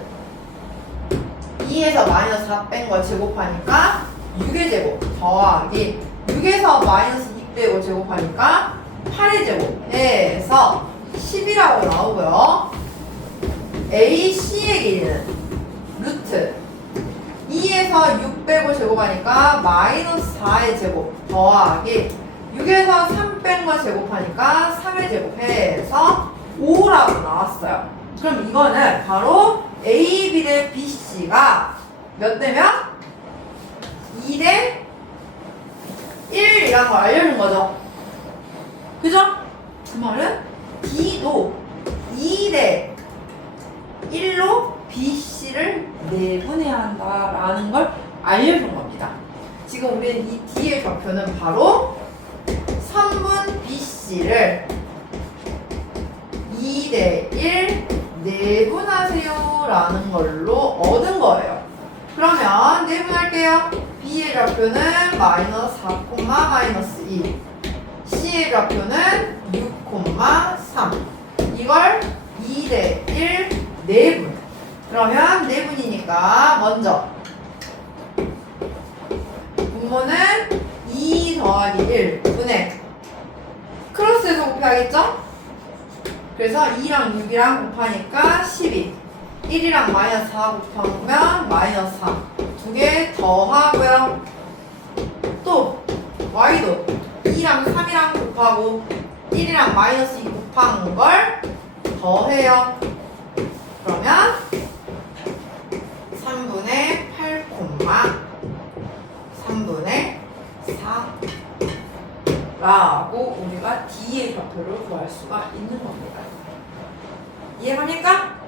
2에서 마이너스 4 뺀 거 제곱하니까 6의 제곱 더하기 6에서 마이너스 2 빼고 제곱하니까 8의 제곱 해서 10이라고 나오고요. AC의 길이는 루트 2에서 6 빼고 제곱하니까 마이너스 4의 제곱 더하기 6에서 3 뺀 거 제곱하니까 3의 제곱 해서 5라고 나왔어요. 그럼 이거는 바로 AB 대 BC가 몇 대면? 2 대 1이라는 걸 알려준 거죠. 그죠? 그 말은 D도 2 대 1로 BC를 내분해야 한다라는 걸 알려준 겁니다. 지금 우리는 이 D의 좌표는 바로 3분 BC를 2 대 1 내분하세요 라는 걸로 얻은 거예요. 그러면 내분할게요. B의 좌표는 마이너스 4, 마이너스 2, C의 좌표는 6, 3. 이걸 2 대 1 내분. 그러면 내분이니까 먼저 분모는 2 더하기 1 분의 크로스해서 곱해야겠죠? 그래서 2랑 6이랑 곱하니까 12, 1이랑 마이너스 4 곱하면 마이너스 3 두 개 더하고요. 또 y도 2랑 3이랑 곱하고 1이랑 마이너스 2 곱한 걸 더해요. 그러면 3분의 8, 3분의 4 라고 우리가 D의 좌표를 구할 수가 있는 겁니다. 이해갑니까?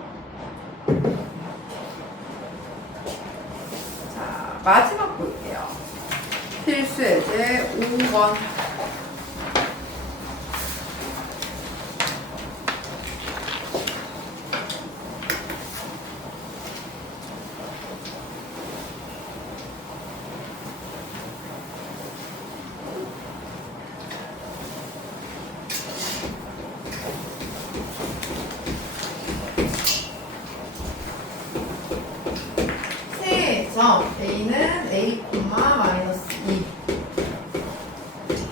자, 마지막 볼게요. 필수 예제 5번. A는 A, 마이너스 2,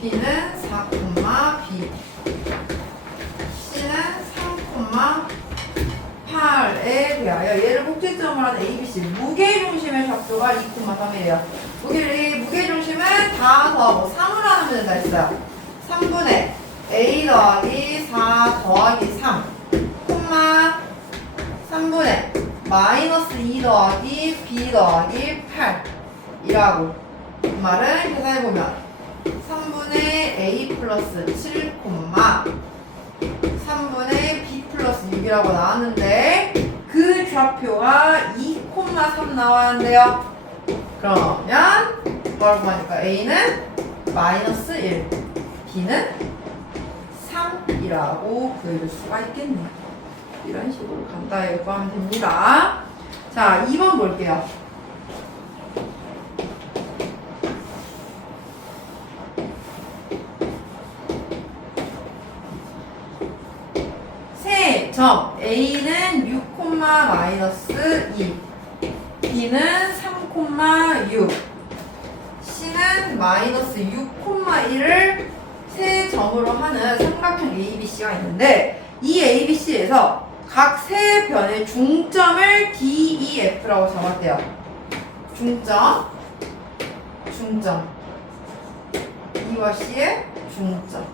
B는 4, B, C는 3, 8에 비하여 얘를 꼭지점으로 하는 A, B, C 무게중심의 좌표가 2, 3이래요. 무게중심은 다 더하고 3으로 하면 된다 했어요. 3분의 A 더하기 4 더하기 3, 3분의 마이너스 2 더하기 B 더하기 8이라고. 그 말은 계산해보면 3분의 A 플러스 7, 3분의 B 플러스 6이라고 나왔는데 그 좌표가 2, 3 나왔는데요. 그러면 뭐라고 하니까 A는 마이너스 1, B는 3이라고 보여줄 수가 있겠네요. 이런 식으로 간단하게 구하면 됩니다. 자, 2번 볼게요. 세 점 A는 6, 마이너스 2, B는 3, 6, C는 마이너스 6, 1을 세 점으로 하는 삼각형 ABC가 있는데 이 ABC에서 각 세 변의 중점을 DEF라고 잡았대요. 중점 A와 C의 중점.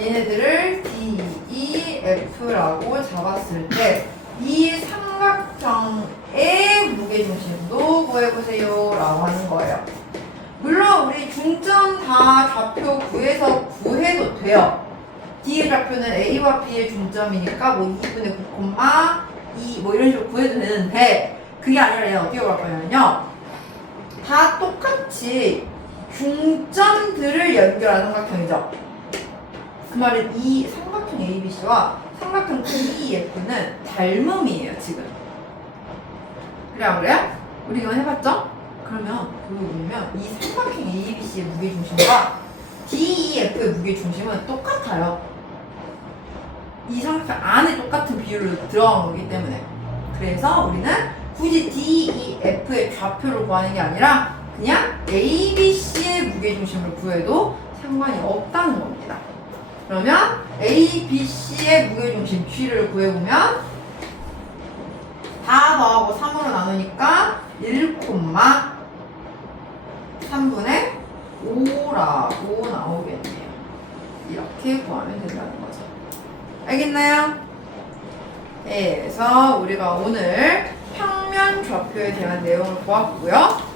얘네들을 D, E, F라고 잡았을 때 이 삼각형의 무게중심도 구해보세요 라고 하는 거예요. 물론 우리 중점 다 좌표 구해서 구해도 돼요. D의 좌표는 A와 B의 중점이니까 뭐 2분의 9,2 뭐 이런 식으로 구해도 되는데 그게 아니라 얘는 어떻게 구할 거냐면요. 다 똑같이 중점들을 연결한 삼각형이죠. 그 말은 이 삼각형 ABC와 삼각형 DEF는 닮음이에요, 지금. 그래, 안 그래요? 우리 이건 해봤죠? 그러면 그거 보면 이 삼각형 ABC의 무게중심과 DEF의 무게중심은 똑같아요. 이 삼각형 안에 똑같은 비율로 들어간 거기 때문에. 그래서 우리는 굳이 DEF의 좌표를 구하는 게 아니라 그냥 ABC의 무게중심을 구해도 상관이 없다는 겁니다. 그러면 ABC의 무게중심 G를 구해보면 다 더하고 3으로 나누니까 1,3분의 5라고 나오겠네요. 이렇게 구하면 된다는 거죠. 알겠나요? 네, 그래서 우리가 오늘 평면 좌표에 대한 내용을 보았고요.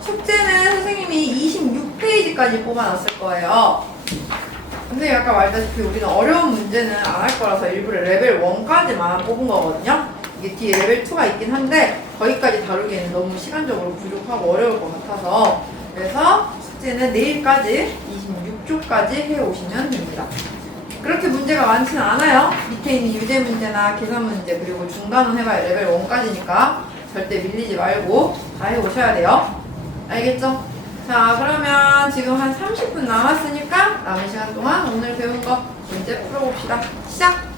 숙제는 선생님이 26페이지까지 뽑아놨을 거예요. 선생님이 아까 말했다시피 우리는 어려운 문제는 안 할 거라서 일부러 레벨 1까지만 뽑은 거거든요. 이게 뒤에 레벨 2가 있긴 한데 거기까지 다루기에는 너무 시간적으로 부족하고 어려울 것 같아서 그래서 숙제는 내일까지 26조까지 해오시면 됩니다. 그렇게 문제가 많지는 않아요. 밑에 있는 유제 문제나 계산 문제 그리고 중간은 해봐야 레벨 1까지니까 절대 밀리지 말고 다 해오셔야 돼요. 알겠죠? 자, 그러면 지금 한 30분 남았으니까 남은 시간 동안 오늘 배운 거 문제 풀어봅시다. 시작!